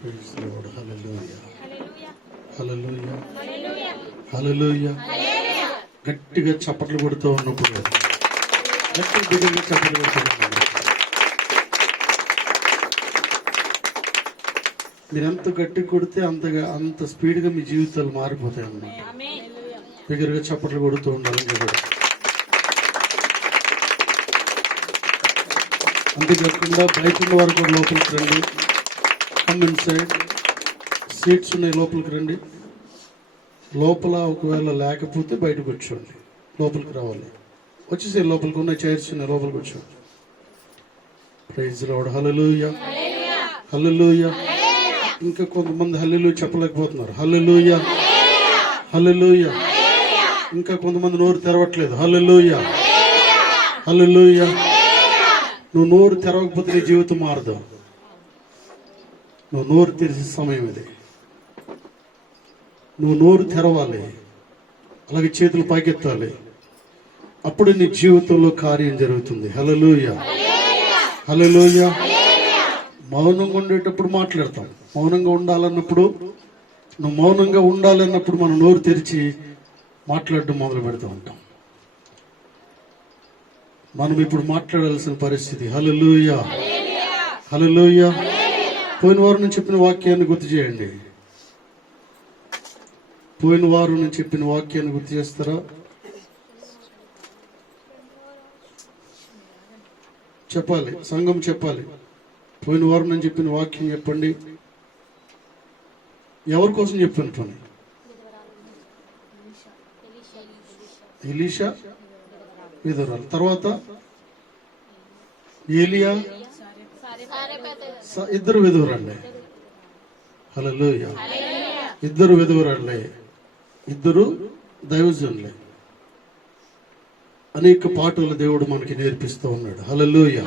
Praise the Lord. Hallelujah. Hallelujah. Hallelujah. గట్టిగా చప్పట్లు కొడుతూ ఉన్నప్పుడు గట్టిగా చప్పట్లు కొడుతూ మీరు ఎంత గట్టి కొడితే అంత స్పీడ్గా మీ జీవితాలు మారిపోతాయి అన్నమాట. బిగ్గరగా చప్పట్లు కొడుతూ ఉండాలి. అంతేకాకుండా బయట ఉన్న వారు కూడా లోపలికి రండి. కమ్ ఇన్ సైడ్, సీట్స్ ఉన్నాయి, లోపలికి రండి. లోపల ఒకవేళ లేకపోతే బయటకు కూర్చోండి, లోపలికి రావాలి. వచ్చేసి లోపలికి ఉన్న చైర్స్ ఉన్నాయి, లోపలికి కూర్చోండి. Praise the Lord. హల్లెలూయా, హల్లెలూయా. ఇంకా కొంతమంది హల్లెలూయా చెప్పలేకపోతున్నారు. హల్లెలూయా, హల్లెలూయా. ఇంకా కొంతమంది నోరు తెరవట్లేదు. హల్లెలూయా, హల్లెలూయా. నువ్వు నోరు తెరవకపోతే నీ జీవితం మారదు. నువ్వు నోరు తెరిచే సమయం ఇది. నువ్వు నోరు తెరవాలి, అలాగే చేతులు పైకెత్తాలి. అప్పుడు నీ జీవితంలో కార్యం జరుగుతుంది. హల్లెలూయా, హల్లెలూయా. మౌనంగా ఉండేటప్పుడు మాట్లాడతాం. మౌనంగా ఉండాలన్నప్పుడు, నువ్వు మౌనంగా ఉండాలన్నప్పుడు మనం నోరు తెరిచి మాట్లాడడం మొదలు పెడుతూ ఉంటాం. మనం ఇప్పుడు మాట్లాడాల్సిన పరిస్థితి. హల్లెలూయా, హల్లెలూయా. పోయిన వారం నేను చెప్పిన వాక్యాన్ని గుర్తు చేయండి. పోయిన వారం నేను చెప్పిన వాక్యాన్ని గుర్తు చేస్తారా? చెప్పాలి, సంఘం చెప్పాలి. పోయిన వారం నేను చెప్పిన వాక్యం చెప్పండి. ఎవరి కోసం చెప్పాను పని? ఎలీషా, విధవరాలు. తర్వాత ఏలియా, ఇద్దరు విధవరాళ్ళే. హల్లెలూయా. ఇద్దరు విధవరాళ్ళే, ఇద్దరు దైవజనులే. అనేక పాటలు దేవుడు మనకి నేర్పిస్తూ ఉన్నాడు. హల్లెలూయా.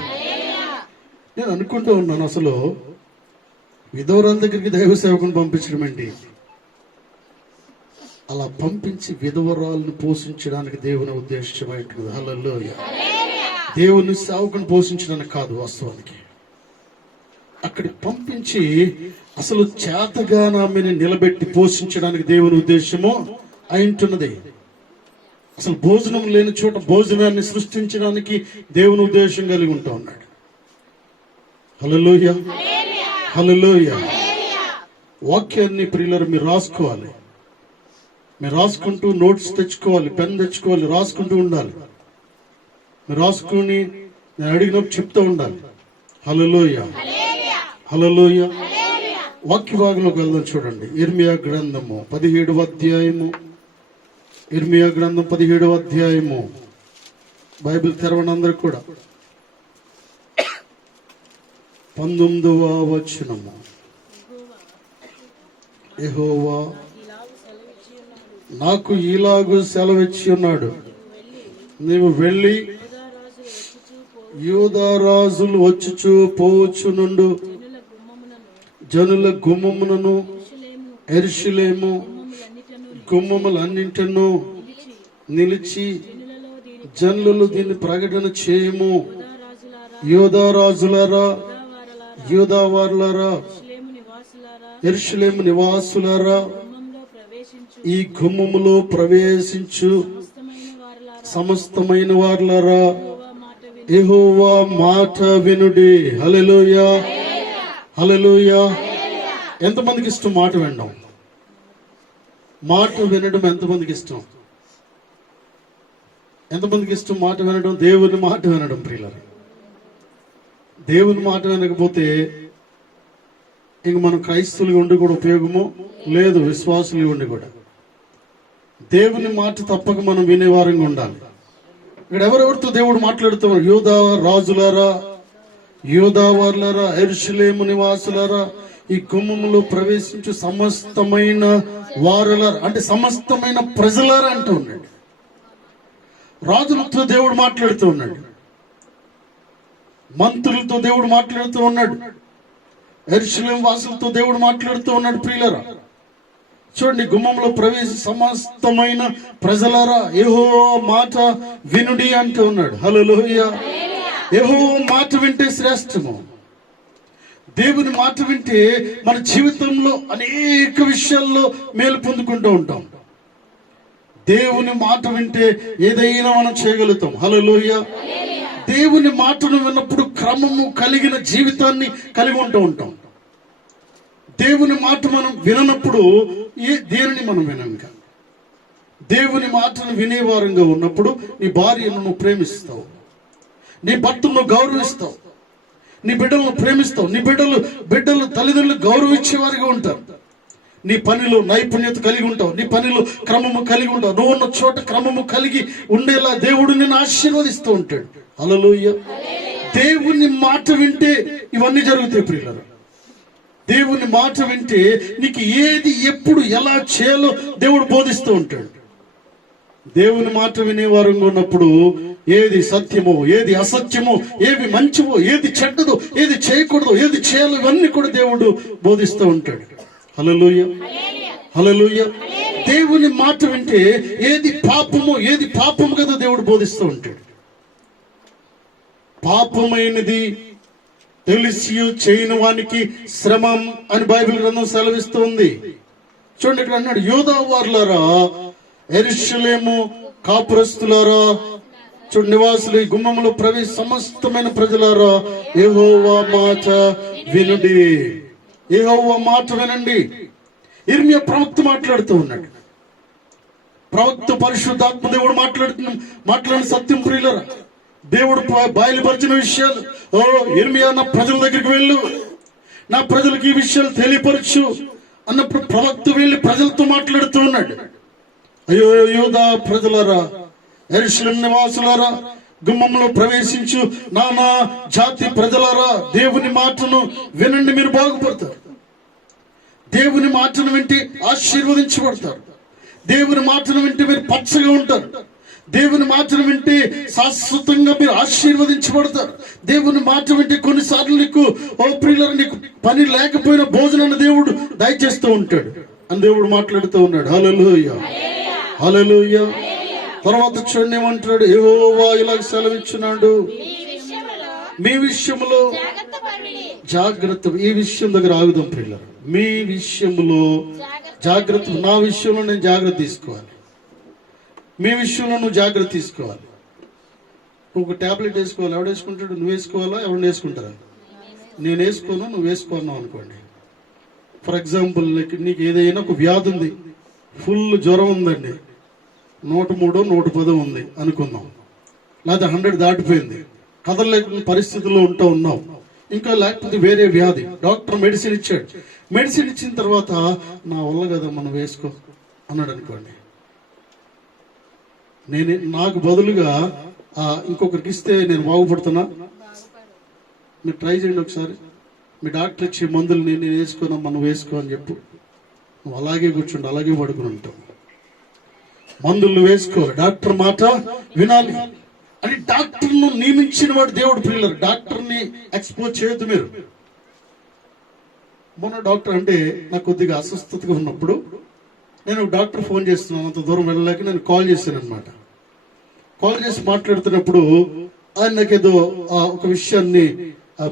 నేను అనుకుంటూ ఉన్నాను, అసలు విధవరాల దగ్గరికి దైవ సేవకుని పంపించడం ఏంటి? అలా పంపించి విధవరాలను పోషించడానికి దేవుని ఉద్దేశమైంటుంది. హల్లెలూయా. దేవుని సేవకుని పోషించడానికి కాదు, వాస్తవానికి అక్కడి పంపించి అసలు చేతగానామెని నిలబెట్టి పోషించడానికి దేవుని ఉద్దేశము అయింటున్నది. అసలు భోజనం లేని చోట భోజనాన్ని సృష్టించడానికి దేవుని ఉద్దేశం కలిగి ఉంటా ఉన్నాడు. హల్లెలూయా, హల్లెలూయా. వాక్యాన్ని ప్రియులారా మీరు రాసుకోవాలి. మీరు రాసుకుంటూ నోట్స్ తెచ్చుకోవాలి, పెన్ తెచ్చుకోవాలి, రాసుకుంటూ ఉండాలి. మీరు రాసుకుని నేను అడిగినప్పుడు చెప్తూ ఉండాలి. హల్లెలూయా, హల్లెలూయా. వాక్య భాగంలోకి వెళ్దాం. చూడండి, ఇర్మియా గ్రంథము 17వ అధ్యాయము. ఇర్మియా గ్రంథం 17వ అధ్యాయము. బైబిల్ తెరవని అందరూ కూడా 19వ వచనము. యెహోవా నాకు ఇలాగు సెలవిచ్చి ఉన్నాడు, నీవు వెళ్ళి యూదా రాజులు వచ్చుచు పోవచ్చు నుండు జనుల గుమ్మములను, యెరూషలేము గుమ్మములన్నింటిను నిలిచి జనులు దీన్ని ప్రకటన చేయము. యూదా రాజులారా, యూదా వారులారా, యెరూషలేము నివాసులారా, ఈ గుమ్మములో ప్రవేశించు సమస్తమైన వారులారా, యెహోవా మాట వినుడి. హల్లెలూయా, హల్లెలూయా. ఎంతమందికి ఇష్టం మాట వినడం? మాట వినడం ఎంతమందికి ఇష్టం? ఎంతమందికి ఇష్టం మాట వినడం? దేవుని మాట వినడం. ప్రియులారా, దేవుని మాట వినకపోతే ఇంక మనం క్రైస్తవులుగా ఉండి కూడా ఉపయోగము లేదు, విశ్వాసులుగా ఉండి కూడా. దేవుని మాట తప్పక మనం వినేవారంగా ఉండాలి. ఇక్కడ ఎవరెవరితో దేవుడు మాట్లాడుతున్నారు? యూదా రాజులారా, యూదా వారులారా, యెరూషలేము నివాసులారా, ఈ గుమ్మములో ప్రవేశించు సమస్తమైన వారులారా, అంటే సమస్తమైన ప్రజలారా అంటూ ఉన్నాడు. రాజులతో దేవుడు మాట్లాడుతూ ఉన్నాడు, మంత్రులతో దేవుడు మాట్లాడుతూ ఉన్నాడు, యెరూషలేము వాసులతో దేవుడు మాట్లాడుతూ ఉన్నాడు. ప్రియులారా చూడండి, గుమ్మంలో ప్రవేశి సమస్తమైన ప్రజలారా యెహోవా మాట వినుడి అంటూ ఉన్నాడు. హల్లెలూయా. యెహోవా మాట వింటే శ్రేష్టము. దేవుని మాట వింటే మన జీవితంలో అనేక విషయాల్లో మేలు పొందుకుంటూ ఉంటాం. దేవుని మాట వింటే ఏదైనా మనం చేయగలుగుతాం. హల్లెలూయా. దేవుని మాటను విన్నప్పుడు క్రమము కలిగిన జీవితాన్ని కలిగి ఉంటూ ఉంటాం. దేవుని మాట మనం విననప్పుడు దేనిని మనం వినం. దేవుని మాటను వినేవారంగా ఉన్నప్పుడు నీ భార్యను నువ్వు ప్రేమిస్తావు, నీ భర్తను నువ్వు గౌరవిస్తావు, నీ బిడ్డలను ప్రేమిస్తావు, నీ బిడ్డలు తల్లిదండ్రులు గౌరవించేవారిగా ఉంటారు. నీ పనిలో నైపుణ్యత కలిగి ఉంటావు, నీ పనిలో క్రమము కలిగి ఉంటావు. నువ్వు ఉన్న చోట క్రమము కలిగి ఉండేలా దేవుడు నిన్ను ఆశీర్వదిస్తూ ఉంటాడు. హల్లెలూయా. దేవుని మాట వింటే ఇవన్నీ జరుగుతాయి ప్రియులారా. దేవుని మాట వింటే నీకు ఏది ఎప్పుడు ఎలా చేయాలో దేవుడు బోధిస్తూ ఉంటాడు. దేవుని మాట వినేవారంగా ఉన్నప్పుడు ఏది సత్యమో, ఏది అసత్యమో, ఏది మంచివో, ఏది చెడ్డదో, ఏది చేయకూడదో, ఏది చేయాలో ఇవన్నీ కూడా దేవుడు బోధిస్తూ ఉంటాడు. హల్లెలూయా. హల్లెలూయా. దేవుని మాట వింటే ఏది పాపమో, ఏది పాపము కదా దేవుడు బోధిస్తూ ఉంటాడు. పాపమైనది తెలిసి చేయని వానికి శ్రమం అని బైబిల్ గ్రంథం సెలవిస్తుంది. చూడండి, ఇక్కడ అన్నాడు, యూదా వారులారా, యెరూషలేము కాపురస్తులారా, చూడు నివాసులు, ఈ గుమ్మములో ప్రవేశ సమస్తమైన ప్రజలారా, యెహోవా మాట వినుడి. యెహోవా మాట వినండి. ఇర్మియా ప్రవక్త మాట్లాడుతూ ఉన్నాడు. ప్రవక్త పరిశుద్ధాత్మ దేవుడు మాట్లాడిన సత్యం ప్రియులరా, దేవుడు బయలుపరిచిన విషయాలు. ఓ ఇర్మియా, నా ప్రజల దగ్గరికి వెళ్ళు, నా ప్రజలకు ఈ విషయాలు తెలియపరచు అన్నప్పుడు ప్రవక్త వెళ్ళి ప్రజలతో మాట్లాడుతూ ఉన్నాడు. అయ్యో యూదా ప్రజలారా, యెరూషలేము నివాసులారా, గుమ్మంలో ప్రవేశించు నానా జాతి ప్రజలారా, దేవుని మాటను వినండి, మీరు బాగుపడతారు. దేవుని మాటను వింటే ఆశీర్వదించబడతారు. దేవుని మాటను వింటే మీరు పచ్చగా ఉంటారు. దేవుని మాటను వింటే శాశ్వతంగా మీరు ఆశీర్వదించబడతారు. దేవుని మాట వింటే కొన్నిసార్లు నీకు, ఓ ప్రియులారా, నీకు పని లేకపోయినా భోజనాన్ని దేవుడు దయచేస్తూ ఉంటాడు అని దేవుడు మాట్లాడుతూ ఉన్నాడు. హల్లెలూయా. హల్లెలూయా. తర్వాత చూడండి ఏమంటాడు, యెహోవా ఇలాగ సెలవిచ్చున్నాడు, మీ విషయంలో జాగ్రత్త. ఈ విషయం దగ్గర ఆగుదాం ప్రియులారా. మీ విషయంలో జాగ్రత్త. నా విషయంలో నేను జాగ్రత్త తీసుకోవాలి, మీ విషయంలో నువ్వు జాగ్రత్త తీసుకోవాలి. నువ్వు ఒక టాబ్లెట్ వేసుకోవాలి, ఎవడు వేసుకుంటాడు? నువ్వు వేసుకోవాలా, ఎవరిని వేసుకుంటారా? నేను వేసుకోను, నువ్వు వేసుకున్నావు అనుకోండి. ఫర్ ఎగ్జాంపుల్, నీకు ఏదైనా ఒక వ్యాధి ఉంది, ఫుల్ జ్వరం ఉందండి, 103, 110 ఉంది అనుకుందాం, లేదా 100 దాటిపోయింది, కదలలేకుండా పరిస్థితుల్లో ఉన్నావు. ఇంకా లేకపోతే వేరే వ్యాధి, డాక్టర్ మెడిసిన్ ఇచ్చాడు. మెడిసిన్ ఇచ్చిన తర్వాత నా వల్ల కదా మనం వేసుకో అన్నాడు అనుకోండి. నాకు బదులుగా ఇంకొకరికి ఇస్తే నేను బాగుపడుతున్నా? మీరు ట్రై చేయండి ఒకసారి. మీ డాక్టర్ ఇచ్చే మందులు నేను వేసుకోనా, మనం వేసుకో అని చెప్పు. నువ్వు అలాగే కూర్చుండి, అలాగే పడుకుని ఉంటావు. మందులు వేసుకో, డాక్టర్ మాట వినాలి అని డాక్టర్ను నియమించిన వాడు దేవుడు. ప్రియులారా, డాక్టర్ని ఎక్స్పోజ్ చేయొద్దు మీరు. మొన్న డాక్టర్ అంటే నాకు కొద్దిగా అస్వస్థతగా ఉన్నప్పుడు నేను డాక్టర్ ఫోన్ చేస్తున్నాను, అంత దూరం వెళ్ళలేక నేను కాల్ చేశాను అనమాట. కాల్ చేసి మాట్లాడుతున్నప్పుడు ఆయన నాకేదో ఒక విషయాన్ని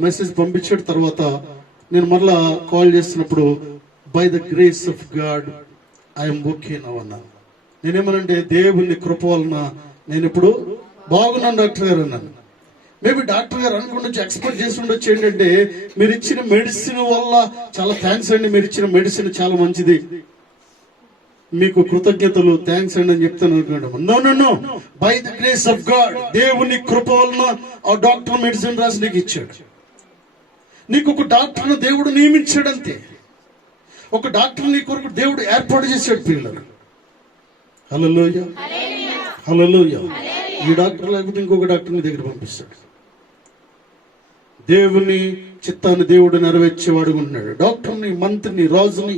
మెసేజ్ పంపించాడు. తర్వాత నేను మరలా కాల్ చేస్తున్నప్పుడు, by the grace of God I'm okay now అన్నాను. నేనేమనంటే, దేవుని కృప వలన నేను ఇప్పుడు బాగున్నాను డాక్టర్ గారు అన్నాను. మేబీ డాక్టర్ గారు అనుకుంటూ ఎక్స్పెక్ట్ చేసి ఉండొచ్చు ఏంటంటే, మీరు ఇచ్చిన మెడిసిన్ వల్ల చాలా థ్యాంక్స్ అండి, మీరు ఇచ్చిన మెడిసిన్ చాలా మంచిది, మీకు కృతజ్ఞతలు, థ్యాంక్స్ అండి అని చెప్తాను అనుకోండి. No, by the grace of God, దేవుని కృప వలన ఆ డాక్టర్ మెడిసిన్ రాసి నీకు ఇచ్చాడు. నీకు ఒక డాక్టర్ను దేవుడు నియమించాడు అంతే. ఒక డాక్టర్ నీ కొరకు దేవుడు ఏర్పాటు చేశాడు పిల్లలు. హల్లెలూయా. హల్లెలూయా. ఈ డాక్టర్ లేకపోతే ఇంకొక డాక్టర్ని దగ్గర పంపిస్తాడు. దేవుని చిత్తాన్ని దేవుడు నెరవేర్చేవాడు ఉన్నాడు. డాక్టర్ని, మంత్రిని, రాజుని,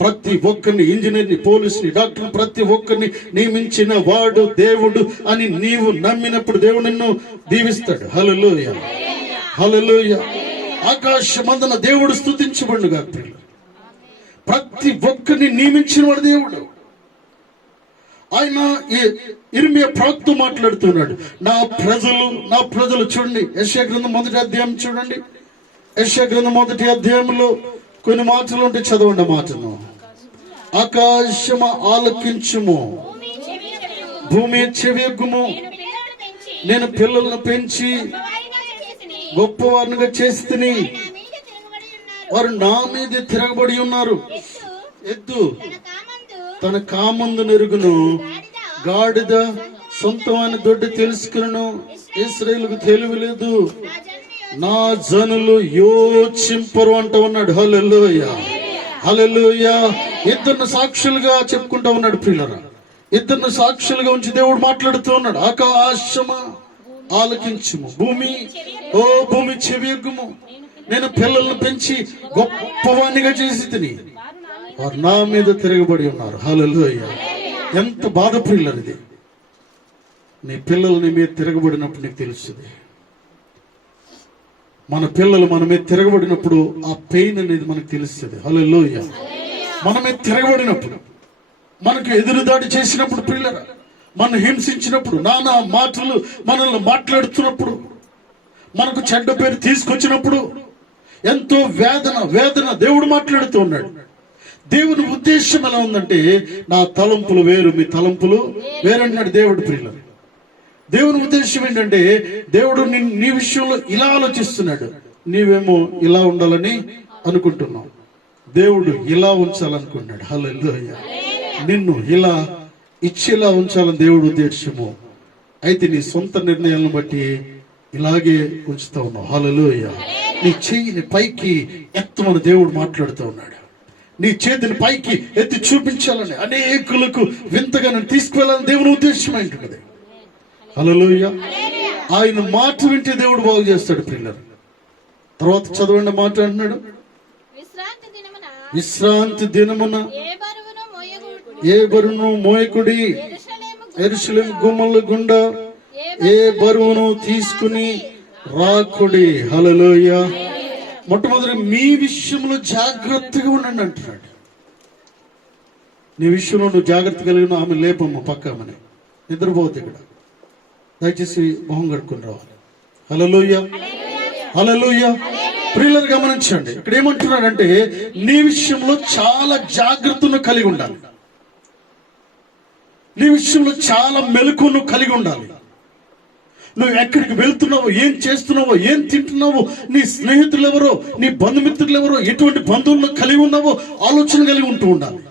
ప్రతి ఒక్కరిని, ఇంజనీర్ని, పోలీసుని, డాక్టర్ని, ప్రతి ఒక్కరిని నియమించిన వాడు దేవుడు అని నీవు నమ్మినప్పుడు దేవుడు నిన్ను దీవిస్తాడు. హల్లెలూయా. హల్లెలూయా. ఆకాశమందున దేవుడు స్తుతించబడునుగా. ప్రతి ఒక్కరిని నియమించిన వాడు దేవుడు. ఆయన ఇర్మియా ప్రవక్త మాట్లాడుతున్నాడు, నా ప్రజలు చూడండి, యెషయా గ్రంథం 1వ అధ్యాయం చూడండి, యెషయా గ్రంథం 1వ అధ్యాయంలో కొన్ని మాటలు ఉంటే చదవండి మాటను. ఆకాశము ఆలకించుము, భూమి చెవియొగ్గుము, నేను పిల్లలను పెంచి గొప్పవారినిగా చేసితిని, వారు నా మీద తిరగబడి ఉన్నారు. ఎద్దు తన కామందు నెరుగును, గాడిద సొంతమైన దొడ్డి తెలుసుకును. ఇశ్రాయేలుకు తెలివి లేదు, నా జనులు యోచింపరు అంటూ ఉన్నాడు. హల్లెలూయా, హల్లెలూయా. ఇద్దరిని సాక్షులుగా చెప్పుకుంటూ ఉన్నాడు ప్రియులారా. ఇద్దరిని సాక్షులుగా ఉంచి దేవుడు మాట్లాడుతూ ఉన్నాడు. ఆకాశమా ఆలకించుము, భూమి ఓ భూమి చెవియొగ్గుము, నేను పిల్లలను పెంచి గొప్పవాణిగా చేసి తిని, వారు నా మీద తిరగబడి ఉన్నారు. హల్లెలూయా. ఎంత బాధ ప్రియులారా ఇది. నీ పిల్లలు నీ మీద తిరగబడినప్పుడు నీకు తెలుస్తుంది. మన పిల్లలు మన మీద తిరగబడినప్పుడు ఆ పెయిన్ అనేది మనకు తెలుస్తుంది. హల్లెలూయా. మన మీద తిరగబడినప్పుడు, మనకు ఎదురుదాడి చేసినప్పుడు, పిల్లలు మనం హింసించినప్పుడు, నానా మాటలు మనల్ని మాట్లాడుతున్నప్పుడు, మనకు చెడ్డ పేరు తీసుకొచ్చినప్పుడు ఎంతో వేదన దేవుడు మాట్లాడుతూ ఉన్నాడు. దేవుని ఉద్దేశం ఎలా ఉందంటే, నా తలంపులు వేరు, మీ తలంపులు వేరన్నాడు దేవుడు. ప్రియులు, దేవుని ఉద్దేశం ఏంటంటే, దేవుడు నీ విషయంలో ఇలా ఆలోచిస్తున్నాడు, నీవేమో ఇలా ఉండాలని అనుకుంటున్నావు, దేవుడు ఇలా ఉంచాలనుకున్నాడు. హల్లెలూయా. నిన్ను ఇలా ఇచ్చేలా ఉంచాలని దేవుడు ఉద్దేశము. అయితే నీ సొంత నిర్ణయాలను బట్టి ఇలాగే ఉంచుతా ఉన్నావు. హల్లెలూయా. నీ చెయ్యిని పైకి ఎత్తమని దేవుడు మాట్లాడుతూ ఉన్నాడు. నీ చేతిని పైకి ఎత్తి చూపించాలని, అనేకులకు వింతగా నేను తీసుకువెళ్ళాలని దేవుని ఉద్దేశం ఏంటున్నది. హల్లెలూయా. ఆయన మాట వింటే దేవుడు బాగు చేస్తాడు పిల్లలు. తర్వాత చదవండి మాట అంటున్నాడు, విశ్రాంతి దినమున ఏ బరువును మోయకుడి, యెరూషలేము గుమ్మల గుండా ఏ బరువును తీసుకుని రాకుడి. హల్లెలూయా. మొట్టమొదటి మీ విషయంలో జాగ్రత్తగా ఉండండి అంటున్నాడు. నీ విషయంలో నువ్వు జాగ్రత్త కలిగిన ఆమె లేపమ్మ పక్కమని నిద్రపోతే ఇక్కడ దయచేసి మొహం కడుక్కుని రావాలి. హల్లెలూయా, హల్లెలూయా. ప్రియులను గమనించండి, ఇక్కడ ఏమంటున్నాడంటే నీ విషయంలో చాలా జాగ్రత్తను కలిగి ఉండాలి. నీ విషయంలో చాలా మెలకువను కలిగి ఉండాలి. నువ్వు ఎక్కడికి వెళ్తున్నావో, ఏం చేస్తున్నావో, ఏం తింటున్నావో, నీ స్నేహితులు ఎవరో, నీ బంధుమిత్రులు ఎవరో, ఎటువంటి బంధువులను కలిగి ఉన్నావో ఆలోచన కలిగి ఉంటూ ఉండాలి.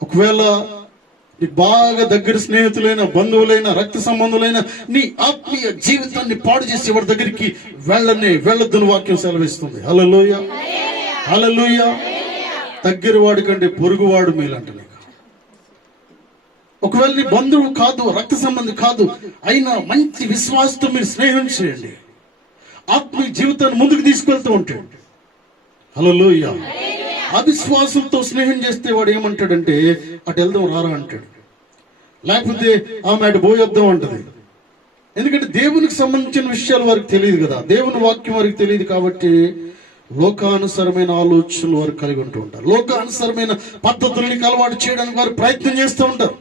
ఒకవేళ నీ బాగా దగ్గర స్నేహితులైన, బంధువులైన, రక్త సంబంధులైన నీ ఆత్మీయ జీవితాన్ని పాడు చేసి ఎవరి దగ్గరికి వెళ్ళొద్దని వాక్యం సెలవిస్తుంది. హల్లెలూయా, హల్లెలూయా. దగ్గర వాడి కంటే పొరుగువాడు మేలంట. ఒకవేళ నీ బంధువు కాదు, రక్త సంబంధి కాదు, అయినా మంచి విశ్వాసంతో మీరు స్నేహం చేయండి. ఆత్మీయ జీవితాన్ని ముందుకు తీసుకెళ్తూ ఉంటాడు. హల్లెలూయా. అవిశ్వాసంతో స్నేహం చేస్తే వాడు ఏమంటాడంటే, అటు వెళ్దాం రారా అంటాడు, లేకపోతే ఆమె అటు పోయొద్దాం అంటది. ఎందుకంటే దేవునికి సంబంధించిన విషయాలు వారికి తెలియదు కదా, దేవుని వాక్యం వారికి తెలియదు. కాబట్టి లోకానుసరమైన ఆలోచనలు వారు కలిగి ఉంటూ ఉంటారు. లోకానుసరమైన పద్ధతుల్ని అలవాటు చేయడానికి వారు ప్రయత్నం చేస్తూ ఉంటారు.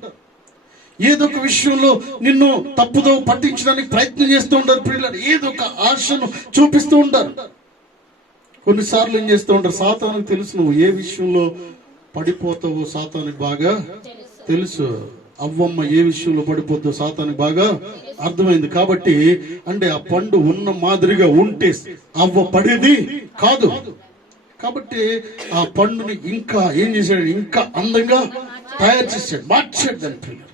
ఏదో ఒక విషయంలో నిన్ను తప్పుదో పట్టించడానికి ప్రయత్నం చేస్తూ ఉంటారు. పిల్లలు ఏదో ఒక ఆశను చూపిస్తూ ఉంటారు. కొన్నిసార్లు ఏం చేస్తూ ఉంటారు, సాతానుకు తెలుసు నువ్వు ఏ విషయంలో పడిపోతావో సాతానికి బాగా తెలుసు. అవ్వమ్మ ఏ విషయంలో పడిపోతావో సాతానికి బాగా అర్థమైంది. కాబట్టి అంటే ఆ పండు ఉన్న మాదిరిగా ఉంటే అవ్వ పడేది కాదు. కాబట్టి ఆ పండుని ఇంకా ఏం చేశాడు, ఇంకా అందంగా తయారు చేశాడు, మార్చాడు దాని పిల్లలు.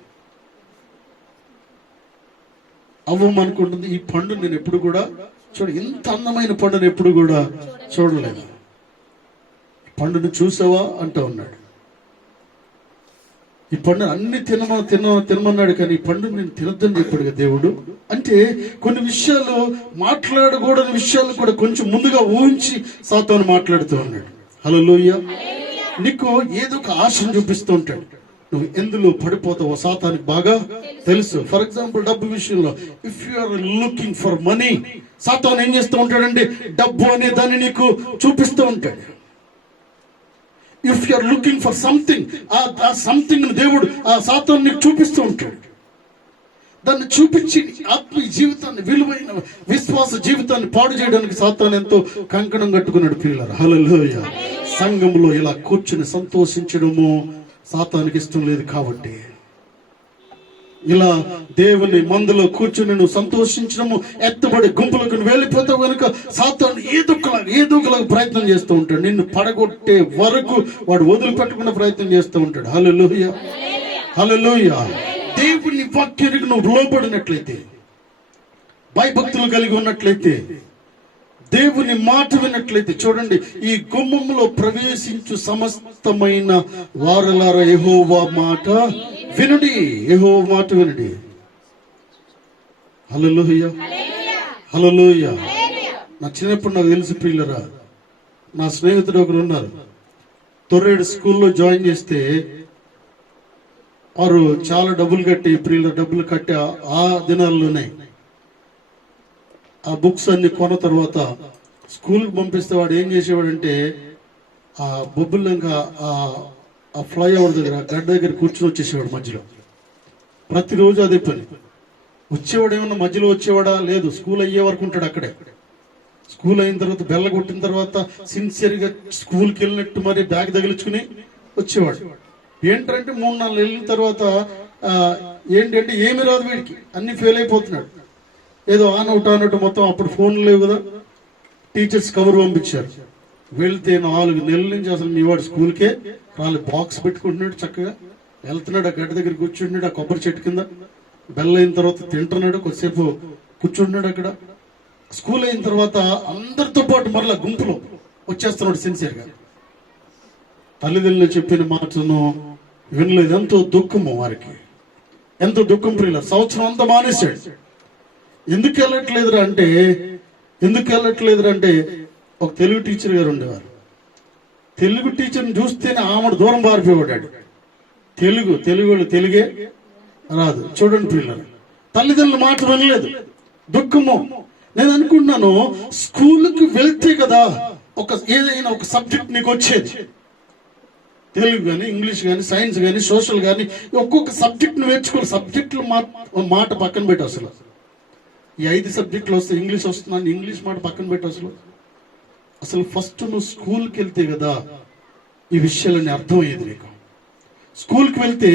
అవ్వమ్మ అనుకుంటుంది, ఈ పండు నేను ఎప్పుడు కూడా ఇంత అందమైన పండుని ఎప్పుడు కూడా చూడలేదు. పండుని చూసావా అంటూ ఉన్నాడు. ఈ పండు అన్ని తినమన్నాడు, కానీ ఈ పండు నేను తినద్దని చెప్పాడు దేవుడు. అంటే కొన్ని విషయాలు మాట్లాడకూడని విషయాలు కూడా కొంచెం ముందుగా ఊహించి సాతాను మాట్లాడుతూ ఉన్నాడు. హల్లెలూయా. నీకు ఏదో ఒక ఆశను చూపిస్తూ ఉంటాడు. నువ్వు ఎందులో పడిపోతావో సాతానికి బాగా తెలుసు. ఫర్ ఎగ్జాంపుల్ డబ్బు విషయంలో, if you are looking for money, సాతాను ఏం చేస్తూ ఉంటాడంటే డబ్బు అనే దాన్ని నీకు చూపిస్తూ ఉంటాడు. If you are looking for something, ఆ సంథింగ్ దేవుడు ఆ సాతాను నీకు చూపిస్తూ ఉంటాడు. దాన్ని చూపించి ఆత్మీయ జీవితాన్ని, విలువైన విశ్వాస జీవితాన్ని పాడు చేయడానికి సాతాను ఎంతో కంకణం కట్టుకున్నాడు ప్రియులారా. హల్లెలూయా. సంఘంలో ఇలా కూర్చుని సంతోషించడము సాతానికి ఇష్టం లేదు. కాబట్టి ఇలా దేవుని మందులో కూర్చుని నువ్వు సంతోషించడము, ఎత్తబడి గుంపులకు నువ్వు వెళ్ళిపోతావు కనుక సాతాను ఏదో ఒకలాగా ప్రయత్నం చేస్తూ ఉంటాడు. నిన్ను పడగొట్టే వరకు వాడు వదిలిపెట్టకుండా ప్రయత్నం చేస్తూ ఉంటాడు. హల్లెలూయా, హల్లెలూయా. దేవుని వాక్యానికి నువ్వు లోబడినట్లయితే, భయభక్తులు కలిగి ఉన్నట్లయితే, దేవుని మాట విన్నట్లయితే, చూడండి, ఈ గుమ్మంలో ప్రవేశించు సమస్తమైన వారలారా యెహోవా మాట వినుడి, యెహోవా మాట వినుడి. హల్లెలూయా, హల్లెలూయా. నా చిన్నప్పుడు నాకు తెలిసి ప్రియులరా, నా స్నేహితుడు ఒకరు ఉన్నారు. తొర్రేడు స్కూల్లో జాయిన్ చేస్తే వారు చాలా డబ్బులు కట్టి, ప్రియుల డబ్బులు కట్టి ఆ దినాల్లోనే ఆ బుక్స్ అన్ని కొన్న తర్వాత స్కూల్కి పంపిస్తే వాడు ఏం చేసేవాడంటే ఆ బొబ్బులంగా ఆ ఫ్లైఓవర్ దగ్గర, గడ్డ దగ్గర కూర్చుని వచ్చేసేవాడు మధ్యలో. ప్రతిరోజు అదే పని. వచ్చేవాడు ఏమన్నా మధ్యలో వచ్చేవాడా? లేదు, స్కూల్ అయ్యే వరకు ఉంటాడు అక్కడే. స్కూల్ అయిన తర్వాత బెల్ల కొట్టిన తర్వాత సిన్సియర్గా స్కూల్కి వెళ్ళినట్టు మరి బ్యాగ్ తగిలించుకుని వచ్చేవాడు. ఏంటంటే 3-4 నెలల తర్వాత ఏంటంటే ఏమి రాదు వీడికి, అన్ని ఫెయిల్ అయిపోతున్నాడు. ఏదో ఆనౌట్ మొత్తం. అప్పుడు ఫోన్లు లేవు కదా, టీచర్స్ కవర్ పంపించారు. వెళ్తే 4 నెలల నుంచి అసలు మీ వాడు స్కూల్కే రాలేదు. బాక్స్ పెట్టుకుంటున్నాడు, చక్కగా వెళ్తున్నాడు, ఆ గడ్డ దగ్గర కూర్చుంటున్నాడు, ఆ కొబ్బరి చెట్టు కింద. బెల్ అయిన తర్వాత తింటున్నాడు, కొద్దిసేపు కూర్చుంటున్నాడు అక్కడ. స్కూల్ అయిన తర్వాత అందరితో పాటు మరలా గుంపులో వచ్చేస్తున్నాడు సిన్సియర్గా. తల్లిదండ్రులు చెప్పిన మాటను వినలేదు. ఎంతో దుఃఖము వారికి, ఎంతో దుఃఖం ప్రియుల. సంవత్సరం అంతా మానేశాడు. ఎందుకు వెళ్ళట్లేదురా అంటే ఒక తెలుగు టీచర్ గారు ఉండేవారు. తెలుగు టీచర్ని చూస్తేనే ఆమె దూరం పారిపోయాడు. తెలుగే రాదు. చూడండి పిల్లలు, తల్లిదండ్రుల మాట వినలేదు, దుఃఖము. నేను అనుకుంటున్నాను, స్కూల్కి వెళ్తే కదా ఏదైనా ఒక సబ్జెక్ట్ నీకు వచ్చేది. తెలుగు కానీ, ఇంగ్లీష్ కానీ, సైన్స్ కానీ, సోషల్ కానీ, ఒక్కొక్క సబ్జెక్ట్ నువ్వు నేర్చుకోవాలి. సబ్జెక్టులు మాట పక్కన పెట్టు. అసలు ఈ 5 సబ్జెక్టులు వస్తే ఇంగ్లీష్ వస్తున్నాను, ఇంగ్లీష్ మాట పక్కన పెట్టు. అసలు ఫస్ట్ నువ్వు స్కూల్కి వెళ్తే కదా ఈ విషయాలన్నీ అర్థమయ్యేది నీకు. స్కూల్కి వెళ్తే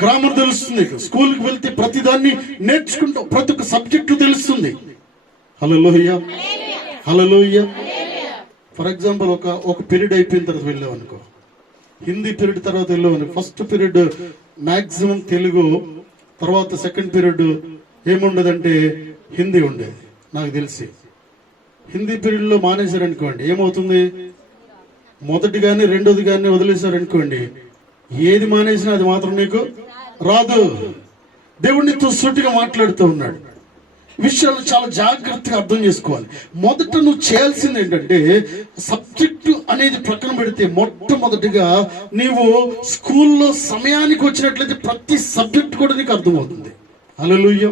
గ్రామర్ తెలుస్తుంది. స్కూల్కి వెళ్తే ప్రతిదాన్ని నేర్చుకుంటావు, ప్రతి ఒక్క సబ్జెక్టు తెలుస్తుంది. హల్లెలూయా, హల్లెలూయా. ఫర్ ఎగ్జాంపుల్, ఒక పీరియడ్ అయిపోయిన తర్వాత వెళ్ళావు అనుకో, హిందీ పీరియడ్ తర్వాత వెళ్ళావు. ఫస్ట్ పీరియడ్ మ్యాక్సిమం తెలుగు, తర్వాత సెకండ్ పీరియడ్ ఏముండదంటే హిందీ ఉండేది. నాకు తెలిసి హిందీ పీరియడ్ లో మానేశారనుకోండి, ఏమవుతుంది? మొదటి కానీ రెండోది కానీ వదిలేశారనుకోండి, ఏది మానేసినా అది మాత్రం నీకు రాదు. దేవుడు నీతో సూటిగా మాట్లాడుతూ ఉన్నాడు. విషయాలు చాలా జాగ్రత్తగా అర్థం చేసుకోవాలి. మొదట నువ్వు చేయాల్సింది ఏంటంటే, సబ్జెక్టు అనేది ప్రక్కన పెడితే మొట్టమొదటిగా నీవు స్కూల్లో సమయానికి వచ్చినట్లయితే ప్రతి సబ్జెక్ట్ కూడా నీకు అర్థమవుతుంది. హల్లెలూయా,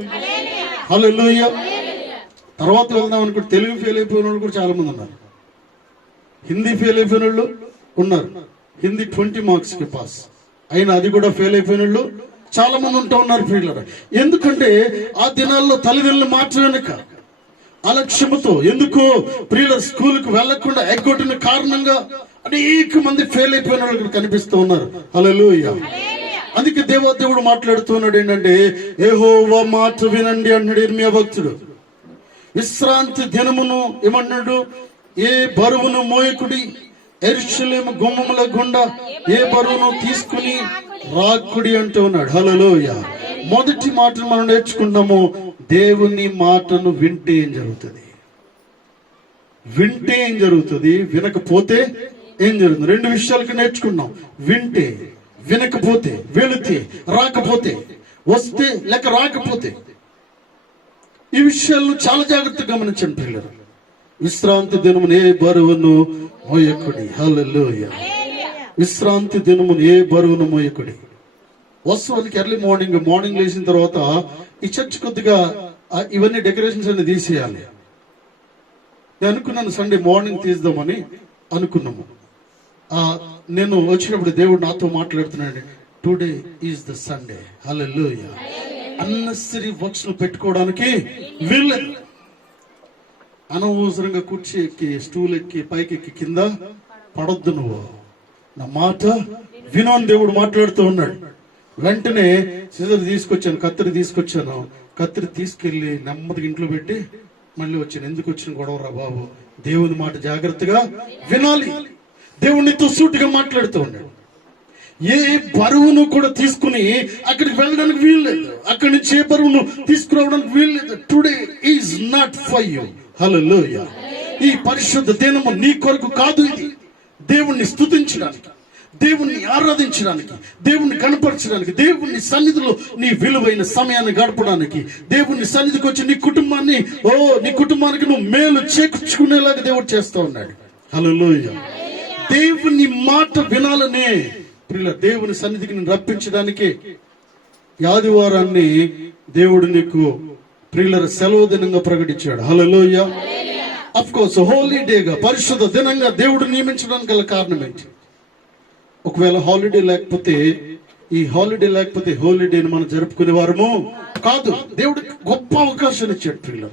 హల్లెలూయా. తర్వాత వెళ్దాం అనుకుంటే తెలుగు ఫెయిల్ అయిపోయిన వాళ్ళు కూడా చాలా మంది ఉన్నారు. హిందీ ఫెయిల్ అయిపోయిన వాళ్ళు ఉన్నారు. హిందీ 20 మార్క్స్కి పాస్ అయినా అది కూడా ఫెయిల్ అయిపోయిన వాళ్ళు చాలా మంది ఉంటూ ఉన్నారు ప్రియులారా. ఎందుకంటే ఆ దినాల్లో తల్లిదండ్రులు మాట వెనుక అలక్ష్యముతో, ఎందుకో ప్రియుల స్కూల్కి వెళ్లకుండా ఎగ్గొట్టిన కారణంగా అనేక మంది ఫెయిల్ అయిపోయిన వాళ్ళు కనిపిస్తూ ఉన్నారు. హల్లెలూయా. అందుకే దేవుడు మాట్లాడుతున్నాడు ఏంటంటే, యెహోవా మాట వినండి అన్నాడు ఇర్మియా భక్తుడు. విశ్రాంతి దినమును ఏమన్నాడు? ఏ బరువును మోయకుడి, యెరూషలేము గుమ్మముల గుండా ఏ బరువును తీసుకుని రాకుడి అంటూ ఉన్నాడు. హల్లెలూయా. మొదటి మాటను మనం నేర్చుకున్నాము, దేవుని మాటను వింటే ఏం జరుగుతుంది, వినకపోతే ఏం జరుగుతుంది? 2 విషయాలకి నేర్చుకున్నాం. వింటే, వినకపోతే, వెళితే, రాకపోతే, వస్తే లేక రాకపోతే. ఈ విషయాలను చాలా జాగ్రత్తగా గమనించండి పిల్లలు. విశ్రాంతి దినమును ఏ బరువును మోయకుడి. హల్లెలూయా. విశ్రాంతి దినమును ఏ బరువును మోయకుడి. వాస్తవానికి ఎర్లీ మార్నింగ్ లేచిన తర్వాత ఈ చర్చ్ కొద్దిగా ఇవన్నీ డెకరేషన్స్ అన్ని తీసేయాలి. నేను అనుకున్నాను సండే మార్నింగ్ తీద్దామని అనుకున్నాము. నేను వచ్చినప్పుడు దేవుడు నాతో మాట్లాడుతున్నాడు, today is the Sunday. Hallelujah. Unnecessary works ను పెట్టుకోవడానికి వీల్లేదు. అనవసరంగా కుర్చీ ఎక్కి స్టూల్ ఎక్కి పైకి ఎక్కి కింద పడొద్దు. నువ్వు నా మాట విను అని దేవుడు మాట్లాడుతూ ఉన్నాడు. వెంటనే సిజర్ తీసుకొచ్చాను, కత్తిరి తీసుకొచ్చాను. కత్తిరి తీసుకెళ్లి నెమ్మదిగా ఇంట్లో పెట్టి మళ్ళీ వచ్చాను. ఎందుకు వచ్చిన గొడవరా బాబు, దేవుని మాట జాగ్రత్తగా వినాలి. దేవునితో సూటిగా మాట్లాడుతూ ఉన్నాడు. ఏ బరువును కూడా తీసుకుని అక్కడికి వెళ్ళడానికి వీల్లేదు. అక్కడి నుంచి ఏ బరువును తీసుకురావడానికి వీల్లేదు. Today is not for you. హల్లెలూయా. ఈ పరిశుద్ధ దినము నీ కొరకు కాదు. ఇది దేవుణ్ణి స్తుతించడానికి, దేవుణ్ణి ఆరాధించడానికి, దేవుణ్ణి కనపరచడానికి, దేవుణ్ణి సన్నిధిలో నీ విలువైన సమయాన్ని గడపడానికి, దేవుణ్ణి సన్నిధికి వచ్చి నీ కుటుంబానికి నువ్వు మేలు చేకూర్చుకునేలాగా దేవుడు చేస్తూ ఉన్నాడు. హల్లెలూయా. దేవుని మాట వినాలనే ప్రియుల దేవుని సన్నిధికి నేను రప్పించడానికి ఆదివారాన్ని దేవుడు నీకు ప్రియుల సెలవు దినంగా ప్రకటించాడు. హల్లెలూయా. ఆఫ్ కోర్స్ హోలీడేగా, పరిశుద్ధ దినంగా దేవుడు నియమించడానికి గల కారణం ఏంటి? ఒకవేళ హాలిడే లేకపోతే, ఈ హాలిడే లేకపోతే హోలీడేని మనం జరుపుకునే వారము కాదు. దేవుడు గొప్ప అవకాశాన్ని ఇచ్చాడు. ప్రియుల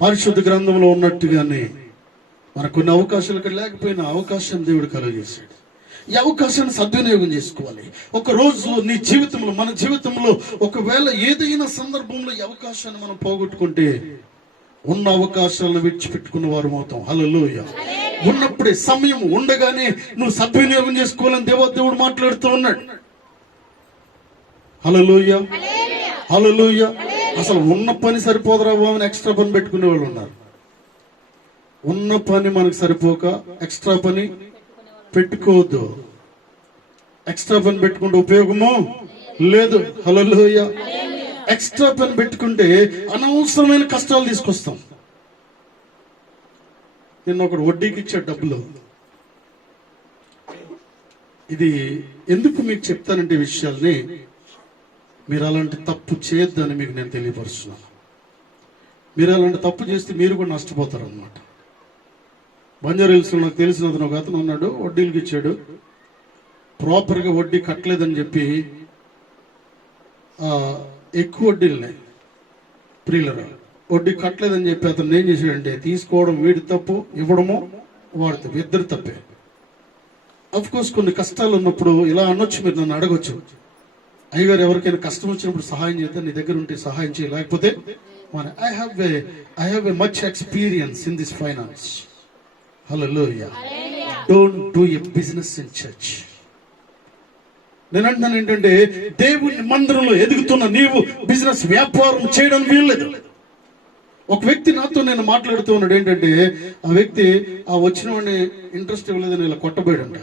పరిశుద్ధ గ్రంథంలో ఉన్నట్టుగానే మనకు కొన్ని అవకాశాలు ఇక్కడ లేకపోయినా అవకాశం దేవుడు కలుగజేశాడు. ఈ అవకాశాన్ని సద్వినియోగం చేసుకోవాలి. ఒక రోజు నీ జీవితంలో, మన జీవితంలో ఒకవేళ ఏదైనా సందర్భంలో ఈ అవకాశాన్ని మనం పోగొట్టుకుంటే ఉన్న అవకాశాలను విడిచిపెట్టుకున్న వారు అవుతాం. హల్లెలూయా. ఉన్నప్పుడే, సమయం ఉండగానే నువ్వు సద్వినియోగం చేసుకోవాలని దేవుడు మాట్లాడుతూ ఉన్నాడు. హల్లెలూయా. హల్లెలూయా. అసలు ఉన్న పని సరిపోదరా బాబు, ఎక్స్ట్రా పని పెట్టుకునే వాళ్ళు ఉన్నారు. ఉన్న పని మనకు సరిపోక ఎక్స్ట్రా పని పెట్టుకోవద్దు. ఎక్స్ట్రా పని పెట్టుకుంటే ఉపయోగము లేదు. హల్లెలూయా. ఎక్స్ట్రా పని పెట్టుకుంటే అనవసరమైన కష్టాలు తీసుకొస్తాం. నిన్న ఒకడు వడ్డీకి ఇచ్చే డబ్బులు, ఇది ఎందుకు మీకు చెప్తానంటే విషయాల్ని, మీరు అలాంటి తప్పు చేయొద్దని మీకు నేను తెలియపరుస్తున్నాను. మీరు అలాంటి తప్పు చేస్తే మీరు కూడా నష్టపోతారు అన్నమాట. బంజారాహిల్స్లో నాకు తెలిసిన ఒక అతను ఉన్నాడు, వడ్డీలకు ఇచ్చాడు. ప్రాపర్గా వడ్డీ కట్టలేదని చెప్పి ఎక్కువ వడ్డీలనే ప్రియులరా వడ్డీ కట్టలేదని చెప్పి అతను ఏం చేశాడంటే, తీసుకోవడం వీడి తప్పు, ఇవ్వడము వాడి తప్పు, ఇద్దరు తప్పే. అఫ్ కోర్స్ కొన్ని కష్టాలు ఉన్నప్పుడు ఇలా అనొచ్చు, మీరు నన్ను అడగొచ్చు, అయ్యగారు ఎవరికైనా కష్టం వచ్చినప్పుడు సహాయం చేద్దాం, నీ దగ్గర ఉంటే సహాయం చేయి, లేకపోతే I have a much experience in this finance. Hallelujah. Don't do a business in church. నేను అంటున్నాను ఏంటంటే, దేవుని మందిరంలో ఎదుగుతున్న నీవు బిజినెస్ వ్యాపారం చేయడం వీల్లేదు. ఒక వ్యక్తి నాతో నేను మాట్లాడుతూ ఉన్నాడు ఏంటంటే, ఆ వ్యక్తి ఆ వచ్చిన వాడిని ఇంట్రెస్ట్ ఇవ్వలేదని ఇలా కొట్టబోయాడంట.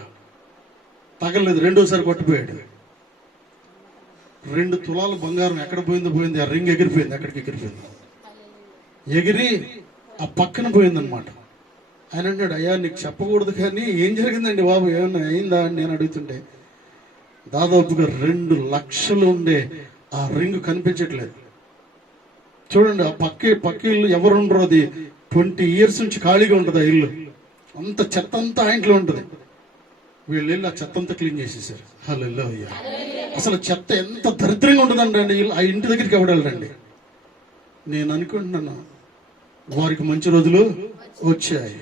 తగలేదు, రెండోసారి కొట్టబోయాడు. 2 తులాల బంగారం ఎక్కడ పోయింది, ఆ రింగ్ ఎగిరిపోయింది. ఎక్కడికి ఎగిరిపోయింది? ఎగిరి ఆ పక్కన పోయిందనమాట. ఆయన అంటాడు, అయ్యా నీకు చెప్పకూడదు కానీ ఏం జరిగిందండి బాబు, ఏమన్నా అయిందా అని నేను అడుగుతుంటే, దాదాపుగా 2 లక్షలు ఉండే ఆ రింగ్ కనిపించట్లేదు. చూడండి, ఆ పక్క ఇల్లు ఎవరు ఉండరు, అది 20 years నుంచి ఖాళీగా ఉంటుంది ఆ ఇల్లు. అంత చెత్త అంతా ఆ ఇంట్లో ఉంటుంది. వీళ్ళు వెళ్ళి ఆ చెత్త అంతా క్లీన్ చేసేసారు. హల్లెలూయా. అసలు చెత్త ఎంత దరిద్రంగా ఉంటుందండి ఆ ఇంటి దగ్గరికి ఎవడాలండి. నేను అనుకుంటున్నాను వారికి మంచి రోజులు వచ్చాయి.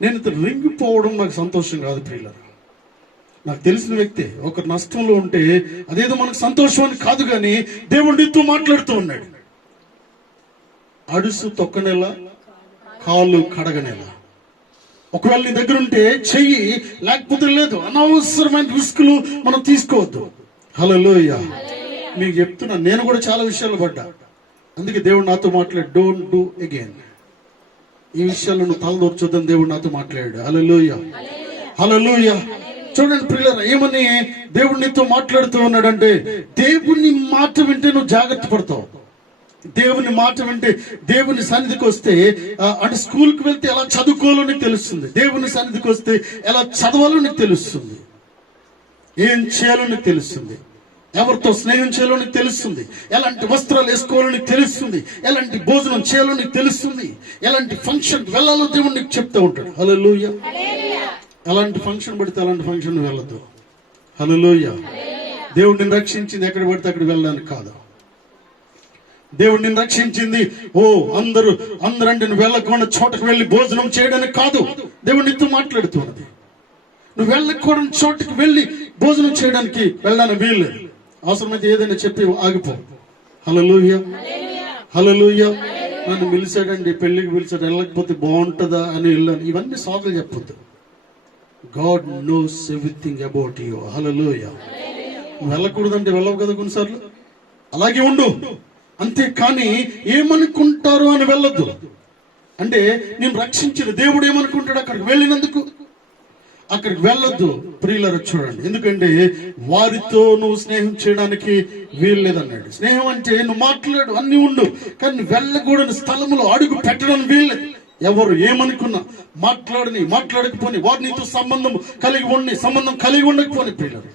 నేను రింగ్ పోవడం నాకు సంతోషం కాదు ప్రియులారా. నాకు తెలిసిన వ్యక్తి ఒక నష్టంలో ఉంటే అదేదో మనకు సంతోషం అని కాదు, కానీ దేవుడు నీతో మాట్లాడుతూ ఉన్నాడు. అడుసు తొక్కనేలా, కాళ్ళు కడగనేలా. ఒకవేళ నీ దగ్గర ఉంటే చెయ్యి, లేకపోతే లేదు. అనవసరమైన రిస్కులు మనం తీసుకోవద్దు. హల్లెలూయా. మీకు చెప్తున్నా, నేను కూడా చాలా విషయాలు పడ్డా. అందుకే దేవుడు నాతో మాట్లాడు, డోంట్ డూ అగైన్. ఈ విషయాల్లో నువ్వు తలదూర్చొద్దని దేవుడు నాతో మాట్లాడాడు. హల్లెలూయా. హల్లెలూయా. చూడండి ప్రియులారా, ఏమని దేవుడు నీతో మాట్లాడుతూ ఉన్నాడంటే, దేవుని మాట వింటే నువ్వు జాగ్రత్త పడతావు. దేవుని మాట వింటే, దేవుని సన్నిధికి వస్తే, అంటే స్కూల్కి వెళ్తే ఎలా చదువుకోవాలో నీకు తెలుస్తుంది. దేవుని సన్నిధికి వస్తే ఎలా చదవాలో నీకు తెలుస్తుంది. ఏం చేయాలో నీకు తెలుస్తుంది. ఎవరితో స్నేహం చేయాలో నీకు తెలుస్తుంది. ఎలాంటి వస్త్రాలు వేసుకోవాలో నీకు తెలుస్తుంది. ఎలాంటి భోజనం చేయాలో నీకు తెలుస్తుంది. ఎలాంటి ఫంక్షన్ వెళ్ళాలో దేవుడు నీకు చెప్తూ ఉంటాడు. హల్లెలూయా. ఎలాంటి ఫంక్షన్ పడితే అలాంటి ఫంక్షన్ వెళ్ళదు. హల్లెలూయా. దేవుడిని రక్షించింది ఎక్కడ పడితే అక్కడ వెళ్ళడానికి కాదు. దేవుడు నిన్ను రక్షించింది అందరూ అంటే నువ్వు వెళ్ళకుండా చోటకు వెళ్ళి భోజనం చేయడానికి కాదు. దేవుడు నీతో మాట్లాడుతున్నది. నువ్వు వెళ్ళకూడని చోటుకి వెళ్ళి భోజనం చేయడానికి వెళ్ళడానికి వీల్లేదు. అవసరమైతే ఏదైనా చెప్పి ఆగిపో. హల్లెలూయా, హల్లెలూయా. నన్ను పిలిచాడండి, పెళ్లికి పిలిచాడు, వెళ్ళకపోతే బాగుంటుందా అని వెళ్ళాను. ఇవన్నీ సాకులు చెప్పొద్దు. God knows everything about you. హల్లెలూయా. నువ్వు వెళ్ళకూడదంటే వెళ్ళవు కదా కొన్నిసార్లు. అలాగే ఉండు, అంతేకాని ఏమనుకుంటారు అని వెళ్ళొద్దు. అంటే నేను రక్షించిన దేవుడు ఏమనుకుంటాడు అక్కడికి వెళ్ళినందుకు? అక్కడికి వెళ్ళొద్దు ప్రియులారా. చూడండి, ఎందుకంటే వారితో నువ్వు స్నేహం చేయడానికి వీలు లేదన్నాడు. స్నేహం అంటే నువ్వు మాట్లాడు, అన్ని ఉండు, కానీ వెళ్ళకూడని స్థలములో అడుగు పెట్టడానికి వీల్లేదు. ఎవరు ఏమనుకున్నా మాట్లాడకపోని వారు నీతో సంబంధం కలిగి ఉండకపోని ప్రియులారా.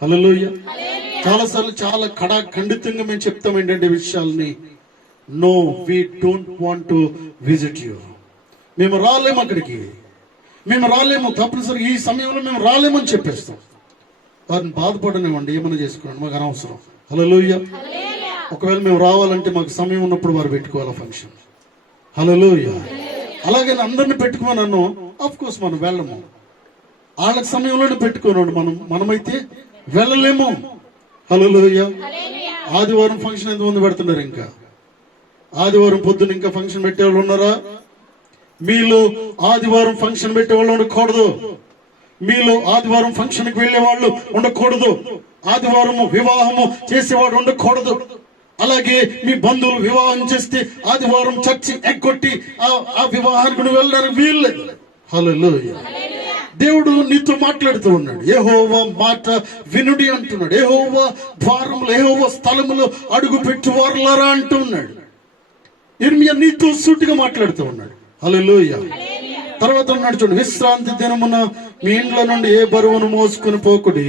హల్లెలూయా. చాలాసార్లు చాలా ఖండితంగా మేము చెప్తాం ఏంటంటే విషయాల్ని. No, we don't want to visit you. మేము రాలేము అక్కడికి, మేము రాలేము, తప్పనిసరిగా ఈ సమయంలో మేము రాలేమని చెప్పేస్తాం. వారిని బాధపడనివ్వండి, ఏమైనా చేసుకోండి, మాకు అనవసరం. హల్లెలూయా. ఒకవేళ మేము రావాలంటే మాకు సమయం ఉన్నప్పుడు వారు పెట్టుకోవాలి ఫంక్షన్. హల్లెలూయా. అలాగే అందరిని పెట్టుకోమన్నాను, ఆఫ్ కోర్స్ మనం వెళ్ళము. వాళ్ళకి సమయంలోనే పెట్టుకోనండి. మనమైతే వెళ్ళలేము. హల్లెలూయా. ఆదివారం ఫంక్షన్ ఎంతమంది పెడుతున్నారు? ఇంకా ఆదివారం పొద్దున ఇంకా ఫంక్షన్ పెట్టేవాళ్ళు ఉన్నారా? మీలో ఆదివారం ఫంక్షన్ పెట్టేవాళ్ళు ఉండకూడదు. మీలో ఆదివారం ఫంక్షన్కి వెళ్లే వాళ్ళు ఉండకూడదు. ఆదివారము వివాహము చేసేవాడు ఉండకూడదు. అలాగే మీ బంధువులు వివాహం చేస్తే ఆదివారం చర్చి ఎగ్గొట్టి ఆ వివాహానికి వెళ్ళడానికి వీల్లేదు. హల్లెలూయా. దేవుడు నీతో మాట్లాడుతూ ఉన్నాడు. యెహోవా మాట వినుడి అంటున్నాడు. యెహోవా ద్వారములు, యెహోవా స్థలములో అడుగు పెట్టువారులారా అంటూ ఉన్నాడు. ఇర్మియా నీతో సూటిగా మాట్లాడుతూ ఉన్నాడు. హల్లెలూయా. తర్వాత ఉన్నాడు చూడండి, విశ్రాంతి దినమున మీ ఇండ్ల నుండి ఏ బరువును మోసుకుని పోకుడి,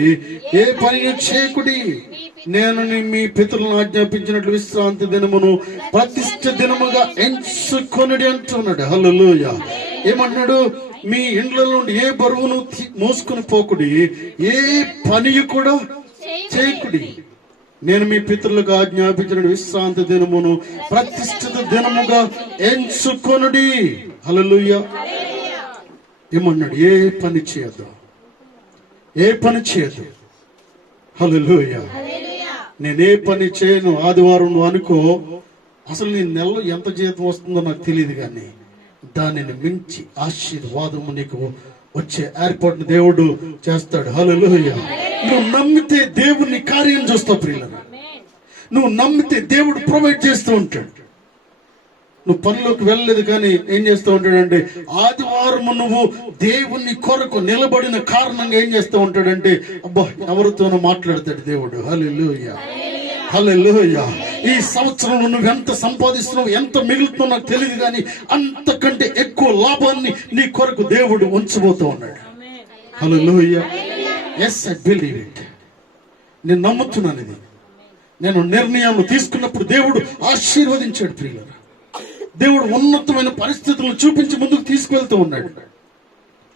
ఏ పని చేయకుడి. నేను మీ పితరులను ఆజ్ఞాపించినట్లు విశ్రాంతి దినమును ప్రతిష్ఠ దినముగా ఎంచుకొనుడి అంటున్నాడు. హల్లెలూయా. ఏమన్నాడు? మీ ఇండ్ల నుండి ఏ బరువును మోసుకుని పోకుడి, ఏ పని కూడా చేయకుడి. నేను మీ పితరులకు ఆజ్ఞాపించిన విశ్రాంతి దినమును ప్రతిష్ఠిత దినముగా ఎంచుకొనుడి. హల్లెలూయా. ఏమన్నాడు? ఏ పని చేయొద్దు, ఏ పని చేయొద్దు. హల్లెలూయా. నేనే పని చేయను. ఆదివారం నువ్వు అనుకో, అసలు నీ నెలలో ఎంత జీతం వస్తుందో నాకు తెలియదు, కానీ దానిని మించి ఆశీర్వాదము నీకు వచ్చే ఏర్పాటును దేవుడు చేస్తాడు. హల్లెలూయా. నువ్వు నమ్మితే దేవుని కార్యం చూస్తావు ప్రియులారా. నువ్వు నమ్మితే దేవుడు ప్రొవైడ్ చేస్తూ ఉంటాడు. నువ్వు పనిలోకి వెళ్ళలేదు కానీ ఏం చేస్తూ ఉంటాడంటే, ఆదివారం నువ్వు దేవుని కొరకు నిలబడిన కారణంగా ఏం చేస్తూ ఉంటాడంటే, అబ్బా ఎవరితోనో మాట్లాడతాడు దేవుడు. హల్లెలూయా, హల్లెలూయా. ఈ సంవత్సరంలో నువ్వు ఎంత సంపాదిస్తున్నావు, ఎంత మిగులుతున్నావు నాకు తెలియదు, కానీ అంతకంటే ఎక్కువ లాభాన్ని నీ కొరకు దేవుడు ఉంచబోతూ ఉన్నాడు. హల్లెలూయా. Yes, I believe it. నేను నమ్ముతున్నాను ఇది. నేను నిర్ణయాలు తీసుకున్నప్పుడు దేవుడు ఆశీర్వదించాడు ప్రియులారా. దేవుడు ఉన్నతమైన పరిస్థితులను చూపించి ముందుకు తీసుకువెళ్తూ ఉన్నాడు.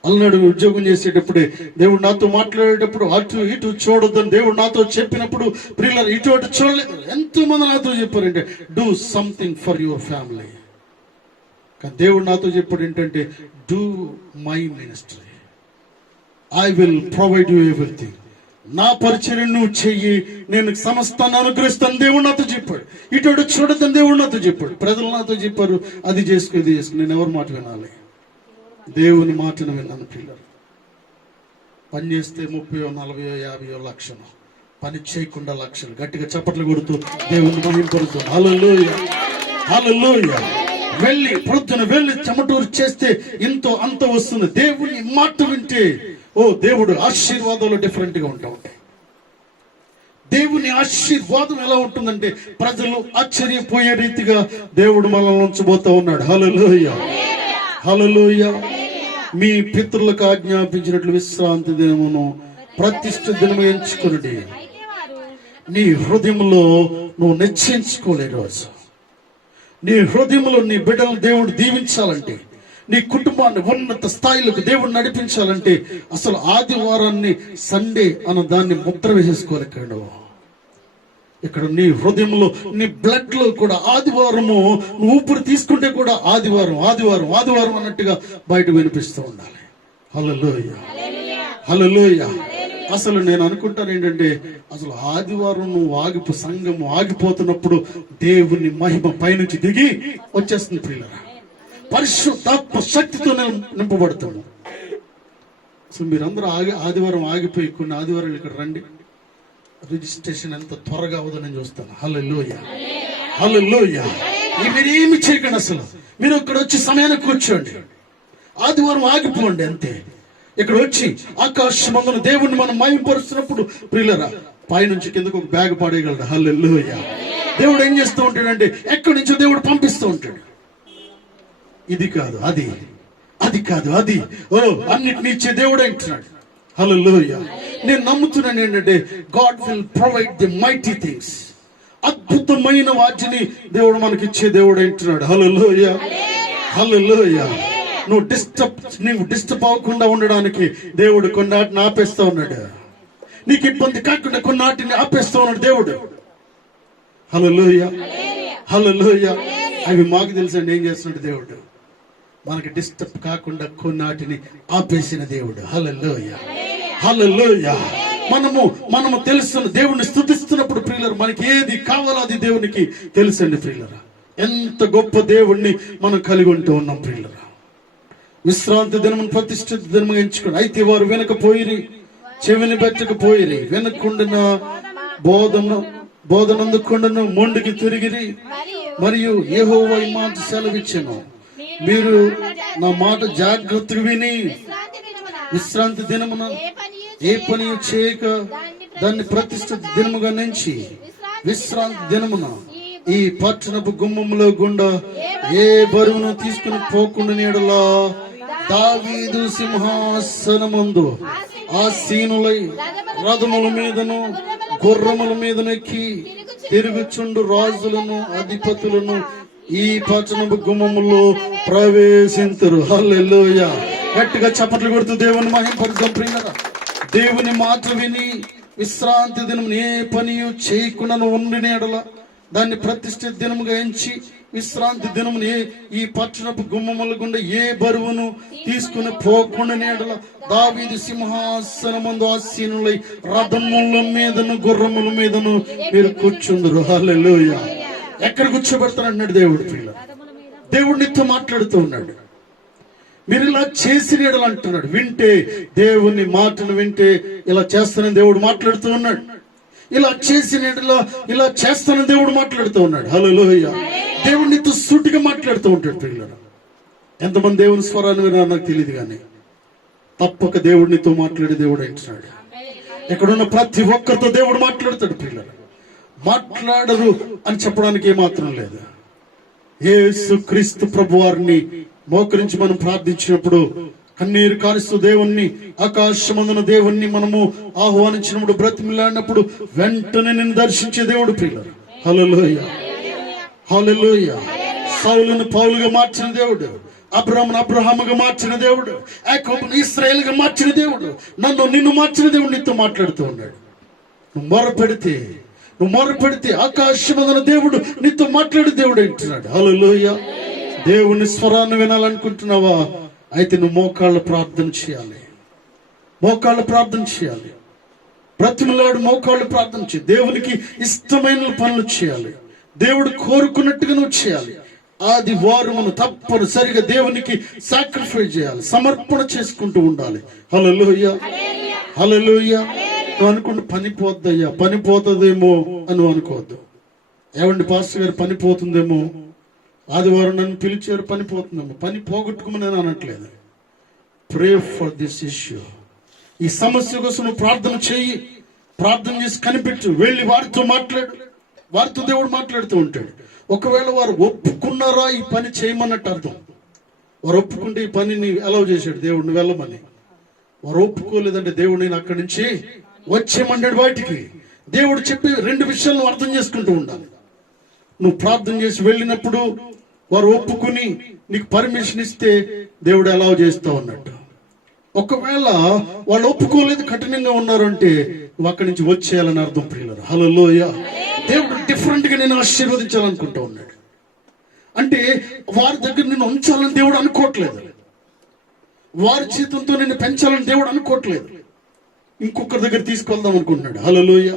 అలనాడు ఉద్యోగం చేసేటప్పుడే దేవుడు నాతో మాట్లాడేటప్పుడు అటు ఇటు చూడొద్దని దేవుడు నాతో చెప్పినప్పుడు ప్రియులారా ఇటు అటు చూడలేదు. ఎంతో మంది నాతో చెప్పారంటే, do something for your family. కానీ దేవుడు నాతో చెప్పాడు ఏంటంటే, do my ministry, I will provide you everything. నా పరిచర్య నువ్వు చెయ్యి, నేను సమస్తాన్ని అనుగ్రహిస్తాను దేవుడు నాతో చెప్పాడు. ఇటు చూడద్దని దేవుడు నాతో చెప్పాడు. ప్రజలు నాతో చెప్పారు, అది చేసుకో ఇది చేసుకో. నేను ఎవరి మాట వినాలి? దేవుని మాటను విన్నాను పిల్లలు. పని చేస్తే 30, 40, 50 లక్షలు, పని చేయకుండా లక్షలు. గట్టిగా చప్పట్లు కొడుతూ దేవుని మహిమపరుతూ హల్లెలూయా, హల్లెలూయా. వెళ్ళి ప్రొద్దున వెళ్ళి చెమటూరు చేస్తే ఇంతో అంత వస్తుంది. దేవుని మాట వింటే దేవుడు ఆశీర్వాదాలు డిఫరెంట్ గా ఉంటా ఉంటాయి. దేవుని ఆశీర్వాదం ఎలా ఉంటుందంటే, ప్రజలు ఆశ్చర్యపోయే రీతిగా దేవుడు మనల్ని ఉంచబోతా ఉన్నాడు. హల్లెలూయా, హల్లెలూయా. మీ పితరులకు ఆజ్ఞాపించినట్లు విశ్రాంతి దినమును ప్రతిష్ఠ దినము ఎంచుకుని నీ హృదయంలో నువ్వు నిశ్చయించుకోలే. రోజు నీ హృదయంలో నీ బిడ్డలు దేవుడు దీవించాలంటే, నీ కుటుంబాన్ని ఉన్నత స్థాయిలకు దేవుడు నడిపించాలంటే, అసలు ఆదివారాన్ని సండే అన్న దాన్ని ముద్ర వేసేసుకోలేకండు. ఇక్కడ నీ హృదయంలో, నీ బ్లడ్ లో కూడా ఆదివారము, నువ్వు ఊపిరి తీసుకుంటే కూడా ఆదివారం ఆదివారం ఆదివారం అన్నట్టుగా బయట వినిపిస్తూ ఉండాలి. హల్లెలూయా, హల్లెలూయా. అసలు నేను అనుకుంటాను ఏంటంటే, అసలు ఆదివారం నువ్వు సంఘం ఆగిపోతున్నప్పుడు దేవుని మహిమ పైనుంచి దిగి వచ్చేస్తుంది ప్రియులారా. పరిశుద్ధాత్మ శక్తితో నింపబడతాము. సో మీరందరూ ఆదివారం ఆగిపోయి కొన్ని ఆదివారాలు ఇక్కడ రండి. రిజిస్ట్రేషన్ ఎంత త్వరగా అవుదో నేను చూస్తాను. హల్లెలూయా, హల్లెలూయా. మీరేమి చేయకండి, అసలు మీరు ఇక్కడ వచ్చి సమయానికి కూర్చోండి. ఆదివారం ఆగిపోండి అంతే. ఇక్కడ వచ్చి ఆకాశమందున దేవుణ్ణి మనం మహిమపరుస్తున్నప్పుడు ప్రియులరా, పైనుంచి కిందకు ఒక బ్యాగ్ పడేయగలడు. హల్లెలూయా. దేవుడు ఏం చేస్తూ ఉంటాడంటే, ఎక్కడి నుంచో దేవుడు పంపిస్తూ ఉంటాడు. ఇది కాదు అది, అది కాదు అది, ఓ అన్నిటిని ఇచ్చే దేవుడు అంటున్నాడు. హల్లెలూయా. నేను నమ్ముతున్నాను ఏంటంటే, God will provide the mighty things. అద్భుతమైన వాటిని దేవుడు మనకిచ్చే దేవుడు అంటున్నాడు. హల్లెలూయా, హల్లెలూయా. నువ్వు డిస్టర్బ్ అవ్వకుండా ఉండడానికి దేవుడు కొన్నాటిని ఆపేస్తా ఉన్నాడు. నీకు ఇబ్బంది కాకుండా కొన్నాటిని ఆపేస్తా ఉన్నాడు దేవుడు. హల్లెలూయా, హల్లెలూయా. అవి మాకు తెలుసండి ఏం చేస్తున్నాడు దేవుడు. మనకి డిస్టర్బ్ కాకుండా కొన్నాటిని ఆపేసిన దేవుడు. హల్లెలూయా, హల్లెలూయా. మనము తెలుస్తున్న దేవుణ్ణి స్తుతిస్తున్నప్పుడు ప్రియులరు, మనకి ఏది కావాలో అది దేవునికి తెలుసండి ప్రియులరా. ఎంత గొప్ప దేవుణ్ణి మనం కలిగి ఉంటూ ఉన్నాం ప్రియులరా. విశ్రాంతి దినమును ప్రతిష్ఠిత దినముగా ఎంచుకోండి. అయితే వారు వెనకపోయిరి, చెవిని పెట్టకపోయిరి, వెనకుండిన బోధనందుకుండను మొండికి తిరిగిరి. మరియు యెహోవా ఈ మాట సెలవిచ్చెను, మీరు నా మాట జాగ్రత్తగా విని విశ్రాంతి దినమున ఏ పని చేయక దాన్ని ప్రతిష్ఠిత దినముగా నుంచి విశ్రాంతి దినమున ఈ పట్టణపు గుమ్మములో గుండా ఏ బరువును తీసుకుని పోకుండా నీడలా దావీదు సింహాసనమందు ఆసీనులై రథముల మీదను గుర్రముల మీదను ఎక్కి తిరుగుచుండు రాజులను అధిపతులను ఈ పట్టణపు గుమ్మములో ప్రవేశింతురు. హల్లెలూయా. గట్టిగా చప్పట్లు కొడుతూ దేవుని మహిమపరుద్దాం ప్రియులారా. దేవుని మాట విని విశ్రాంతి దినం ఏ పని చేయకుండా ఉండిన ఎడల దాన్ని ప్రతిష్ఠిత దినముగా ఎంచి విశ్రాంతి దినమును ఈ పట్టణపు గుమ్మముల గుండా ఏ బరువును తీసుకుని పోకుండా ఎడల దావీదు సింహాసనమందు ఆసీనులై రథముల మీదను గుర్రముల మీదను మీరు కూర్చుందరు. హల్లెలూయా. ఎక్కడ కూర్చోబెడతానంటున్నాడు దేవుడు ప్రియులారా. దేవుడు నీతో మాట్లాడుతూ ఉన్నాడు. మీరు ఇలా చేసిన ఎడలు అంటున్నాడు. వింటే దేవుని మాటను వింటే ఇలా చేస్తానని దేవుడు మాట్లాడుతూ ఉన్నాడు. ఇలా చేసిన ఎడలో ఇలా చేస్తానని దేవుడు మాట్లాడుతూ ఉన్నాడు. హల్లెలూయా. దేవుడు నీతో సూటిగా మాట్లాడుతూ ఉంటాడు ప్రియులారా. ఎంతమంది దేవుని స్వరాన్ని వినారో నాకు తెలియదు, కానీ తప్పక దేవుడు నీతో మాట్లాడే దేవుడు అంటున్నాడు. ఎక్కడున్న ప్రతి ఒక్కరితో దేవుడు మాట్లాడతాడు ప్రియులారా. మాట్లాడరు అని చెప్పడానికి ఏమాత్రం లేదు. యేసుక్రీస్తు ప్రభు వారిని మోకరించి మనం ప్రార్థించినప్పుడు, కన్నీరు కారుస్తూ దేవుణ్ణి, ఆకాశమందున దేవుణ్ణి మనము ఆహ్వానించినప్పుడు, బ్రతిమిలాడినప్పుడు వెంటనే నిన్ను దర్శించే దేవుడు ప్రియులారా. హల్లెలూయా, హల్లెలూయా. సౌలును పౌలుగా మార్చిన దేవుడు, అబ్రాహామును అబ్రహాముగా మార్చిన దేవుడు, యాకోబును ఇశ్రాయేలుగా మార్చిన దేవుడు, నిన్ను మార్చిన దేవుడు నీతో మాట్లాడుతూ ఉన్నాడు. నువ్వు మొరపెడితే ఆకాశమందున దేవుడు నీతో మాట్లాడే దేవుడు అంటున్నాడు. హల్లెలూయా. దేవుని స్వరాన్ని వినాలనుకుంటున్నావా? అయితే నువ్వు మోకాళ్ళ ప్రార్థన చేయాలి. మోకాళ్ళ ప్రార్థన చేయాలి. బ్రతిమలాడు మోకాళ్ళు ప్రార్థన చేయాలి. దేవునికి ఇష్టమైన పనులు చేయాలి. దేవుడు కోరుకున్నట్టుగా నువ్వు చేయాలి. ఆదివారమును తప్పనిసరిగా దేవునికి సాక్రిఫైస్ చేయాలి, సమర్పణ చేసుకుంటూ ఉండాలి. హల్లెలూయా, హల్లెలూయా. నువ్వు అనుకుంటే పని పోద్దయ్యా, పని పోతుందేమో అని అనుకోవద్దు. ఏమండి పాస్టర్ గారు పని పోతుందేమో, ఆదివారం నన్ను పిలిచారు పని పోతుందేమో, పని పోగొట్టుకోమని నేను అనట్లేదు. Pray for this issue. ఈ సమస్య కోసం నువ్వు ప్రార్థన చేయి. ప్రార్థన చేసి కనిపెట్టు, వెళ్ళి వారితో మాట్లాడు. వారితో దేవుడు మాట్లాడుతూ ఉంటాడు. ఒకవేళ వారు ఒప్పుకున్నారా ఈ పని చేయమన్నట్టు అర్థం. వారు ఒప్పుకుంటే ఈ పనిని అలౌ చేశాడు దేవుడిని వెళ్ళమని. వారు ఒప్పుకోలేదంటే దేవుడు నేను అక్కడి నుంచి వచ్చేయమన్నాడు బయటికి. దేవుడు చెప్పి రెండు విషయాలు నువ్వు అర్థం చేసుకుంటూ ఉండాలి. నువ్వు ప్రార్థన చేసి వెళ్ళినప్పుడు వారు ఒప్పుకుని నీకు పర్మిషన్ ఇస్తే దేవుడు అలౌ చేస్తా ఉన్నట్టు. ఒకవేళ వాళ్ళు ఒప్పుకోలేదు, కఠినంగా ఉన్నారు అంటే నువ్వు అక్కడి నుంచి వచ్చేయాలని అర్థం ప్రియులారా. హల్లెలూయా. దేవుడు డిఫరెంట్ గా నేను ఆశీర్వదించాలనుకుంటూ ఉన్నాడు. అంటే వారి దగ్గర నిన్ను ఉంచాలని దేవుడు అనుకోవట్లేదు, వారి జీతంతో నిన్ను పెంచాలని దేవుడు అనుకోవట్లేదు. ఇంకొకరి దగ్గర తీసుకెళ్దాం అనుకుంటున్నాడు. హల్లెలూయా.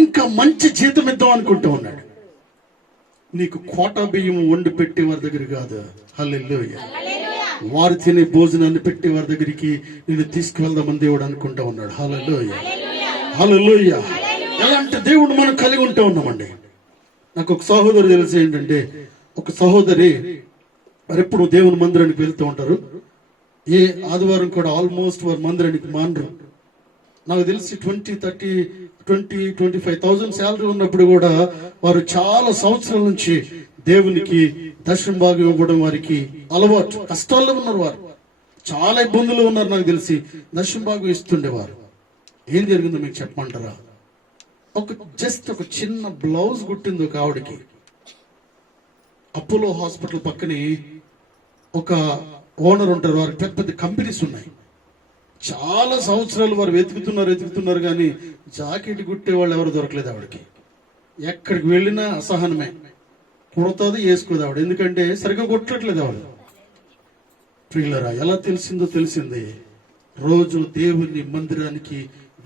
ఇంకా మంచి జీతం ఇద్దాం అనుకుంటూ ఉన్నాడు. నీకు కోటా బియ్యం వండి పెట్టే వారి దగ్గర కాదు. హల్లెలూయా. వారు తినే భోజనాన్ని పెట్టే వారి దగ్గరికి నేను తీసుకువెళ్దామని దేవుడు అనుకుంటా ఉన్నాడు. హల్లెలూయా. హల్లెలూయా. ఎలాంటి దేవుడు మనం కలిగి ఉంటా ఉన్నామండి. నాకు ఒక సహోదరు తెలిసి ఏంటంటే, ఒక సహోదరి ఎప్పుడు దేవుని మందిరానికి వెళ్తూ ఉంటారు. ఏ ఆదివారం కూడా ఆల్మోస్ట్ వారు మందిరానికి మానరు. నాకు తెలిసి 25,000 శాలరీ ఉన్నప్పుడు కూడా వారు చాలా సంవత్సరాల నుంచి దేవునికి దశమ భాగం ఇవ్వడం వారికి అలవాటు. కష్టాల్లో ఉన్నారు వారు, చాలా ఇబ్బందులు ఉన్నారు. నాకు తెలిసి దశమ భాగం ఇస్తుండేవారు. ఏం జరిగిందో మీకు చెప్పమంటారా? జస్ట్ ఒక చిన్న బ్లౌజ్ కుట్టింది ఒక ఆవిడకి. అపోలో హాస్పిటల్ పక్కనే ఒక ఓనర్ ఉంటారు, వారికి పెద్ద పెద్ద కంపెనీస్ ఉన్నాయి. చాలా సంవత్సరాలు వారు వెతుకుతున్నారు కానీ జాకెట్ కుట్టే వాళ్ళు ఎవరు దొరకలేదు ఆవిడకి. ఎక్కడికి వెళ్ళినా అసహనమే, కుడతాది వేసుకోదు ఆవిడ, ఎందుకంటే సరిగ్గా కుట్టట్లేదు ఆవిడ. ప్రియులరా, ఎలా తెలిసింది, రోజు దేవుని మందిరానికి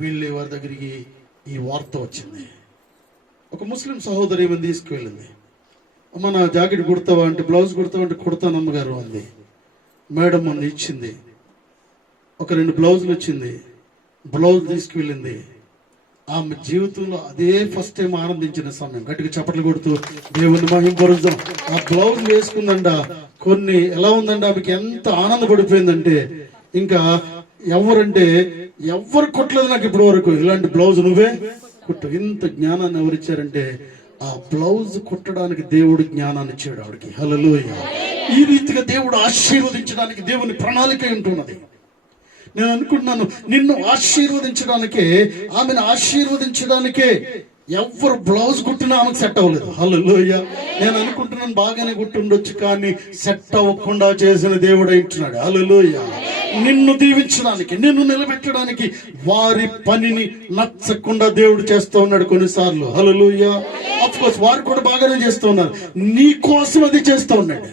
వెళ్ళే వారి దగ్గరికి ఈ వార్త వచ్చింది. ఒక ముస్లిం సహోదరి ఏమని తీసుకువెళ్ళింది. అమ్మ నా జాకెట్ కుడతావా అంటే, బ్లౌజ్ కుడతావా అంటే కుడతాను అమ్మగారు అంది. మేడం మొన్న ఇచ్చింది, ఒక 2 బ్లౌజులు వచ్చింది. బ్లౌజ్ తీసుకువెళ్ళింది. ఆమె జీవితంలో అదే ఫస్ట్ టైం ఆనందించిన సమయం. గట్టిగా చప్పట్లు కొడుతూ దేవుని మహింపరుద్దాం. ఆ బ్లౌజ్ వేసుకుందంట. కొన్ని ఎలా ఉందంటే ఆమెకి ఎంత ఆనందపడిపోయిందంటే, ఇంకా ఎవరు కొట్టలేదు నాకు ఇప్పటి వరకు ఇలాంటి బ్లౌజ్, నువ్వే కుట్టు. ఇంత జ్ఞానాన్ని ఎవరిచ్చారంటే, ఆ బ్లౌజ్ కుట్టడానికి దేవుడు జ్ఞానాన్ని ఇచ్చాడు ఆవిడకి. హల్లెలూయా. ఈ రీతిగా దేవుడు ఆశీర్వదించడానికి దేవుని ప్రణాళిక ఉంటున్నది. నేను అనుకుంటున్నాను, నిన్ను ఆశీర్వదించడానికే, ఆమెను ఆశీర్వదించడానికే ఎవరు బ్లౌజ్ కుట్టినా ఆమెకు సెట్ అవ్వలేదు. హల్లెలూయా. నేను అనుకుంటున్నాను బాగానే కుట్టుండొచ్చు, కానీ సెట్ అవ్వకుండా చేసిన దేవుడు అంటున్నాడు. హల్లెలూయా. నిన్ను దీవించడానికి, నిన్ను నిలబెట్టడానికి వారి పనిని నచ్చకుండా దేవుడు చేస్తూ ఉన్నాడు కొన్నిసార్లు. హల్లెలూయా. ఆఫ్ కోర్స్ వారు కూడా బాగానే చేస్తూ ఉన్నారు. నీ కోసం అది చేస్తూ ఉన్నాడు.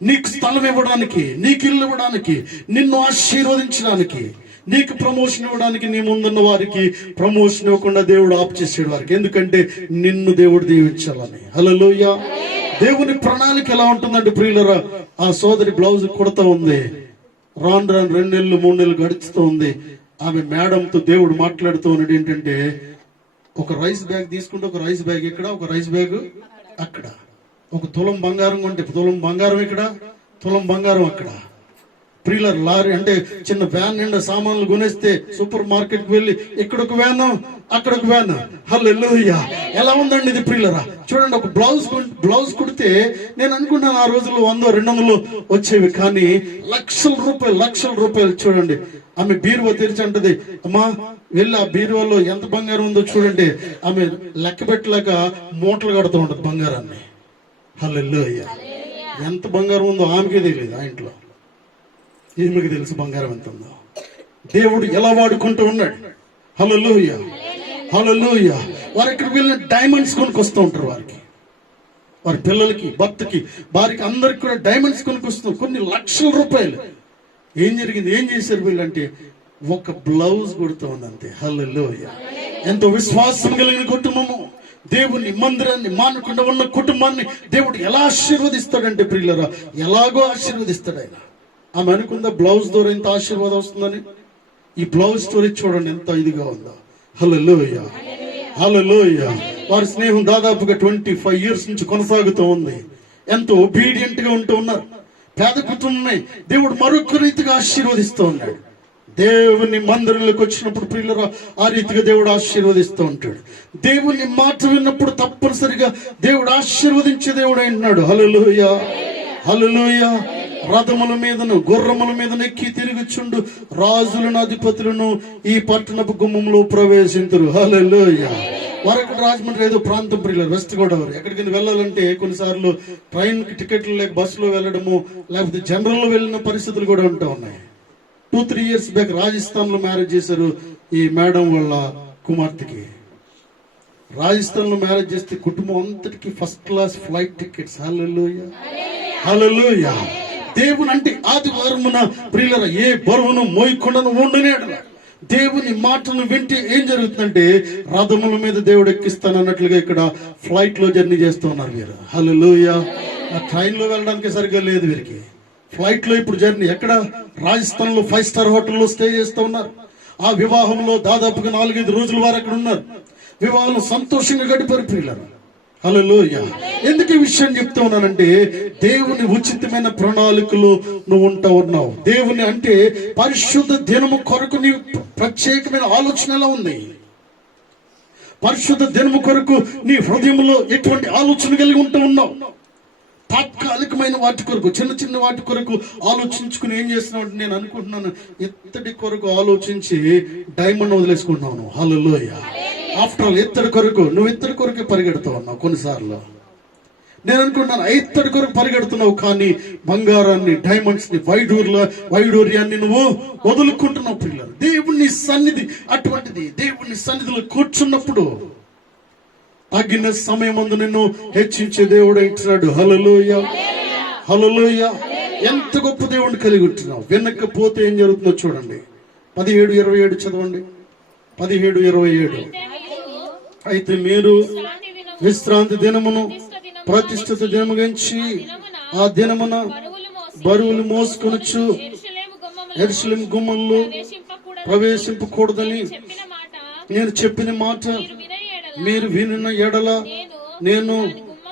నీకు స్థలం ఇవ్వడానికి, నీకు ఇల్లు ఇవ్వడానికి, నిన్ను ఆశీర్వదించడానికి, నీకు ప్రమోషన్ ఇవ్వడానికి, నీ ముందున్న వారికి ప్రమోషన్ ఇవ్వకుండా దేవుడు ఆప్ చేసాడు వారికి. ఎందుకంటే నిన్ను దేవుడు దీవించాలని. హల్లెలూయా. దేవుని ప్రణాళిక ఎలా ఉంటుందంటే ప్రియులరా, ఆ సోదరి బ్లౌజ్ కుడతా ఉంది. రాను 2 నెలలు 3 నెలలు గడుస్తూ ఉంది. ఆమె మేడంతో దేవుడు మాట్లాడుతూ ఉన్నాడు ఏంటంటే, ఒక రైస్ బ్యాగ్ తీసుకుంటే ఒక రైస్ బ్యాగ్ ఇక్కడ, ఒక రైస్ బ్యాగ్ అక్కడ. ఒక తులం బంగారం కొంటే తులం బంగారం ఇక్కడ, తులం బంగారం అక్కడ. ప్రియులర్ లారీ అంటే చిన్న వ్యాన్ నిండా సామాన్లు కొనేస్తే సూపర్ మార్కెట్ కి వెళ్ళి ఇక్కడ ఒక వ్యాన్, అక్కడ ఒక వ్యాన్. హల్లెలూయా. ఎలా ఉందండి ఇది ప్రియులరా? చూడండి, ఒక బ్లౌజ్ కుడితే నేను అనుకున్నాను ఆ రోజుల్లో 100-200 వచ్చేవి, కానీ లక్షల రూపాయలు. చూడండి, ఆమె బీరువా తెరిచి అంటది, అమ్మా వెళ్ళి ఆ బీరువాలో ఎంత బంగారం ఉందో చూడండి. ఆమె లెక్క పెట్టలేక మూటలు కడుతూ ఉంటది బంగారాన్ని. హల్లెలూయా. ఎంత బంగారం ఉందో ఆమెకే తెలియదు, ఆ ఇంట్లో. ఈమెకి తెలుసు బంగారం ఎంత ఉందో. దేవుడు ఎలా వాడుకుంటూ ఉన్నాడు. హల్లెలూయా. హల్లెలూయా. వారు ఎక్కడికి వెళ్ళిన డైమండ్స్ కొనుక్కొస్తూ ఉంటారు. వారి పిల్లలకి, భర్తకి, భార్యకి, అందరికి కూడా డైమండ్స్ కొనుక్కొస్తున్నారు, కొన్ని లక్షల రూపాయలు. ఏం జరిగింది, ఏం చేశారు వీళ్ళంటే, ఒక బ్లౌజ్ కుడుతూ ఉంది అంతే. హల్లెలూయా. ఎంతో విశ్వాసం కలిగిన కుటుంబము. దేవుని మందిరాన్ని మానకుండా ఉన్న కుటుంబాన్ని దేవుడు ఎలా ఆశీర్వదిస్తాడంటే ప్రియులరా, ఎలాగో ఆశీర్వదిస్తాడు ఆయన. ఆమె అనుకుందా బ్లౌజ్ ద్వారా ఎంత ఆశీర్వాదం వస్తుందని. ఈ బ్లౌజ్ స్టోరీ చూడండి ఎంత ఇదిగా ఉందో. హల్లెలూయా. హల్లెలూయా. వారి స్నేహం దాదాపుగా 25 years నుంచి కొనసాగుతూ ఉంది. ఎంతో ఒబీడియంట్ గా ఉంటూ ఉన్నారు. పేద కుటుంబమే దేవుడు మరొక రీతిగా ఆశీర్వదిస్తూ ఉన్నాడు. దేవుని మందిరంలోకి వచ్చినప్పుడు ప్రియులరా, ఆ రీతిగా దేవుడు ఆశీర్వదిస్తూ ఉంటాడు. దేవుని మాట విన్నప్పుడు తప్పనిసరిగా దేవుడు ఆశీర్వదించే దేవుడు అంటున్నాడు. హల్లెలూయా. హల్లెలూయా. రథముల మీదను గుర్రముల మీదను ఎక్కి తిరుగుచుండు రాజులను అధిపతులను ఈ పట్టణపు గుమ్మంలో ప్రవేశింతురు. హల్లెలూయా. వరకు రాజమండ్రి ఏదో ప్రాంతం ప్రియులు, వెస్ట్ గోదావరి. ఎక్కడికి వెళ్ళాలంటే కొన్నిసార్లు ట్రైన్ కి టికెట్లు లేక బస్సులో వెళ్ళడము, లేకపోతే జనరల్లో వెళ్ళిన పరిస్థితులు కూడా ఉంటూ ఉన్నాయి. 2-3 years బ్యాక్ రాజస్థాన్ లో మ్యారేజ్ చేశారు ఈ మేడం వాళ్ళ కుమార్తెకి. రాజస్థాన్లో మ్యారేజ్ చేస్తే కుటుంబం అంతటికి ఫస్ట్ క్లాస్ ఫ్లైట్ టికెట్స్. హల్లెలూయా, హల్లెలూయా. దేవుని అంటే ఆదివారమున ప్రియులరా ఏ బరువును మోయకుండాను ఉండనేడు. దేవుని మాటను వింటే ఏం జరుగుతుందంటే రథముల మీద దేవుడు ఎక్కిస్తానన్నట్లుగా ఇక్కడ ఫ్లైట్ లో జర్నీ చేస్తూ ఉన్నారు వీరు. హల్లెలూయా. ఆ ట్రైన్ లో వెళ్ళడానికి సరిగ్గా లేదు వీరికి. ఫ్లైట్ లో ఇప్పుడు జర్నీ ఎక్కడ? రాజస్థాన్ లో 5 స్టార్ హోటల్లో స్టే చేస్తూ ఉన్నారు. ఆ వివాహంలో దాదాపుగా 4-5 రోజుల వారు అక్కడ ఉన్నారు. వివాహం సంతోషంగా గడిపారు ప్రియులారా. హల్లెలూయా. ఎందుకు ఈ విషయం చెప్తూ ఉన్నానంటే దేవుని ఉచితమైన ప్రణాళికలు నువ్వు ఉంటా ఉన్నావు. దేవుని అంటే పరిశుద్ధ దినము కొరకు నీ ప్రత్యేకమైన ఆలోచన ఎలా ఉంది? పరిశుద్ధ దినము కొరకు నీ హృదయంలో ఎటువంటి ఆలోచన కలిగి ఉంటూ ఉన్నావు? తాత్కాలికమైన వాటి కొరకు, చిన్న చిన్న వాటి కొరకు ఆలోచించుకుని ఏం చేస్తున్నావు అంటే, నేను అనుకుంటున్నాను ఇత్తడి కొరకు ఆలోచించి డైమండ్ వదిలేసుకుంటున్నాను. హల్లెలూయా. ఆఫ్టర్ ఆల్ ఇత్తడి కొరకు నువ్వు ఇత్తడి కొరకే పరిగెడుతావు ఉన్నావు. కొన్నిసార్లు నేను అనుకుంటున్నాను ఇత్తడి కొరకు పరిగెడుతున్నావు, కానీ బంగారాన్ని, డైమండ్స్ ని, వైడూర్యాన్ని నువ్వు వదులుకుంటున్నావు పిల్లలు. దేవుని సన్నిధి అటువంటిది. దేవుని సన్నిధిలో కూర్చున్నప్పుడు తగిన సమయమందు నిన్ను హెచ్చించే దేవుడు ఇచ్చినాడు. హల్లెలూయా, హల్లెలూయా. ఎంత గొప్ప దేవుడిని కలిగి ఉంటున్నావు. వినకపోతే ఏం జరుగుతుందో చూడండి. 17:27 చదవండి. 17:27. అయితే మీరు విశ్రాంతి దినమును ప్రతిష్ఠిత దినముగించి ఆ దినమున బరువులు మోసుకొనొచ్చు యెరూషలేము గుమ్మల్లో ప్రవేశింపకూడదని నేను చెప్పిన మాట మీరు వినిన ఎడల నేను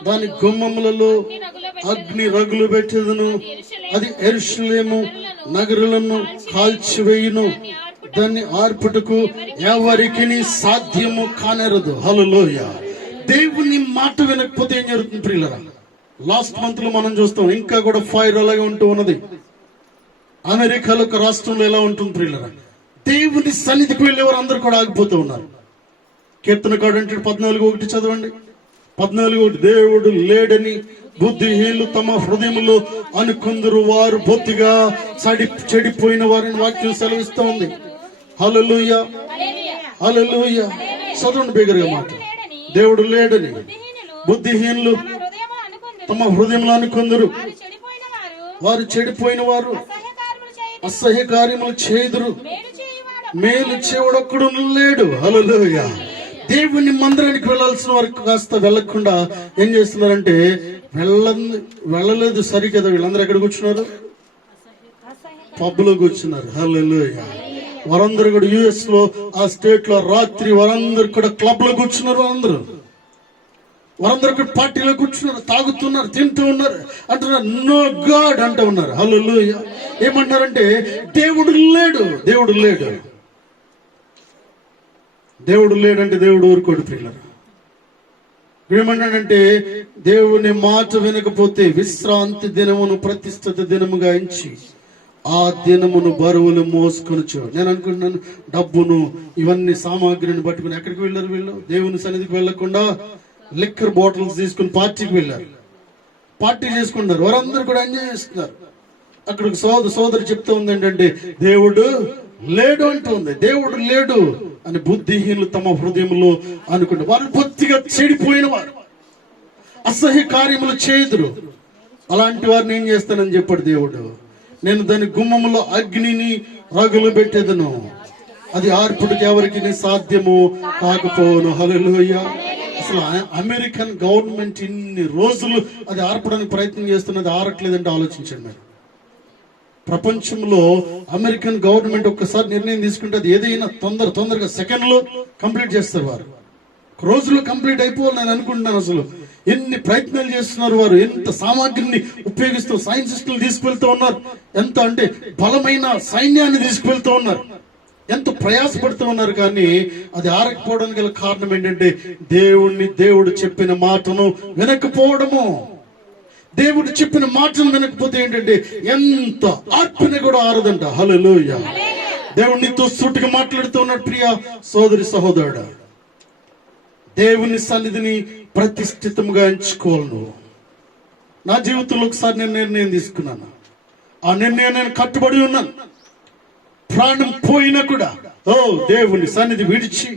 దాని గుమ్మములలో అగ్ని రగులు పెట్టెదను. అది యెరూషలేము నగరులను కాల్చివేయును. దాన్ని ఆర్పుటకు ఎవరికి సాధ్యము కానేరదు. హల్లెలూయా. దేవుని మాట వినకపోతే ఏం జరుగుతుంది ప్రియులరా? లాస్ట్ మంత్ లో మనం చూస్తాం, ఇంకా కూడా ఫైర్ అలాగే ఉంటూ ఉన్నది. అమెరికాలో ఒక రాష్ట్రంలో ఎలా ఉంటుంది ప్రియులరా? దేవుని సన్నిధికి వెళ్ళేవారు అందరూ కూడా ఆగిపోతూ ఉన్నారు. కీర్తనకాడు అంటే 14:1 చదవండి. 14:1. దేవుడు లేడని బుద్ధిహీనులు తమ హృదయంలో అనుకుందరు, వారు బొత్తిగా చెడిపోయిన వారిని వాక్యం సెలవిస్తూ ఉంది. హల్లెలూయా, హల్లెలూయా. చదవండి బిగ్గరగా మాట. దేవుడు లేడని బుద్ధిహీనులు తమ హృదయంలో అనుకుందరు, వారు చెడిపోయిన వారు అసహ్య కార్యములు చేదురు, మేలు చేయడొక్కడు లేడు. హల్లెలూయా. దేవుని మందిరానికి వెళ్ళాల్సిన వారికి కాస్త వెళ్ళకుండా ఏం చేస్తున్నారంటే వెళ్ళలేదు. సరికదా వీళ్ళందరూ ఎక్కడ కూర్చున్నారు? పబ్లో కూర్చున్నారు. హల్లెలూయా. వారందరూ కూడా యుఎస్ లో ఆ స్టేట్ లో రాత్రి వారందరూ కూడా క్లబ్ లో కూర్చున్నారు. వారందరూ కూడా పార్టీలో కూర్చున్నారు, తాగుతున్నారు, తింటూ ఉన్నారు, అంటున్నారు నో గాడ్ అంటూ ఉన్నారు. హల్లెలూయా. ఏమంటారంటే దేవుడు లేడు, దేవుడు లేడు. దేవుడు లేడంటే దేవుడు ఊరుకోడు పిల్లలు. ఏమన్నాడంటే దేవుని మాట వినకపోతే విశ్రాంతి దినమును ప్రతిష్ఠిత దినముగా ఎంచి ఆ దినమును బరువులు మోసుకొనొచ్చు. నేను అనుకుంటున్నాను డబ్బును ఇవన్నీ సామాగ్రిని పట్టుకుని ఎక్కడికి వెళ్ళారు వీళ్ళు? దేవుని సన్నిధికి వెళ్లకుండా లిక్కర్ బాటిల్స్ తీసుకుని పార్టీకి వెళ్ళారు. పార్టీ చేసుకుంటారు, వారందరూ కూడా ఎంజాయ్ చేస్తున్నారు. అక్కడ సోదరు చెప్తా ఉంది ఏంటంటే దేవుడు లేడు అంటూ ఉంది. దేవుడు లేడు అని బుద్ధిహీనులు తమ హృదయంలో అనుకుంటారు. వాళ్ళు బొత్తిగా చెడిపోయిన వారు, అసహ్య కార్యములు చేదురు. అలాంటి వారిని ఏం చేస్తానని చెప్పాడు దేవుడు. నేను దాని గుమ్మములో అగ్నిని రగులు పెట్టేదను, అది ఆర్పుడికి ఎవరికి సాధ్యము కాకపోను. హల్లెలూయా. అసలు అమెరికన్ గవర్నమెంట్ ఇన్ని రోజులు అది ఆర్పడానికి ప్రయత్నం చేస్తున్నది, ఆరట్లేదంటే ఆలోచించండి మీరు. ప్రపంచంలో అమెరికన్ గవర్నమెంట్ ఒక్కసారి నిర్ణయం తీసుకుంటే అది ఏదైనా తొందరగా సెకండ్లో కంప్లీట్ చేస్తారు. వారు రోజుల్లో కంప్లీట్ అయిపోవాలి నేను అనుకుంటున్నాను. అసలు ఎన్ని ప్రయత్నాలు చేస్తున్నారు వారు, ఎంత సామాగ్రిని ఉపయోగిస్తూ సైంటిస్టులు తీసుకువెళ్తూ ఉన్నారు, ఎంత అంటే బలమైన సైన్యాన్ని తీసుకువెళ్తూ ఉన్నారు, ఎంతో ప్రయాసపడుతూ ఉన్నారు. కానీ అది ఆరకపోవడానికి గల కారణం ఏంటంటే దేవుడు చెప్పిన మాటను వినకపోవడము. దేవుడు చెప్పిన మాటను వినకపోతే ఏంటంటే ఎంత ఆర్పణ కూడా ఆరదంట. హల్లెలూయా. దేవుడు నీతో సూటిగా మాట్లాడుతూ ఉన్నాడు ప్రియ సోదరి సహోదరుడా. దేవుని సన్నిధిని ప్రతిష్ఠితంగా ఎంచుకోవాలి నువ్వు. నా జీవితంలో ఒకసారి నేను నిర్ణయం తీసుకున్నాను. ఆ నిర్ణయం నేను కట్టుబడి ఉన్నాను. ప్రాణం పోయినా కూడా దేవుని సన్నిధి విడిచి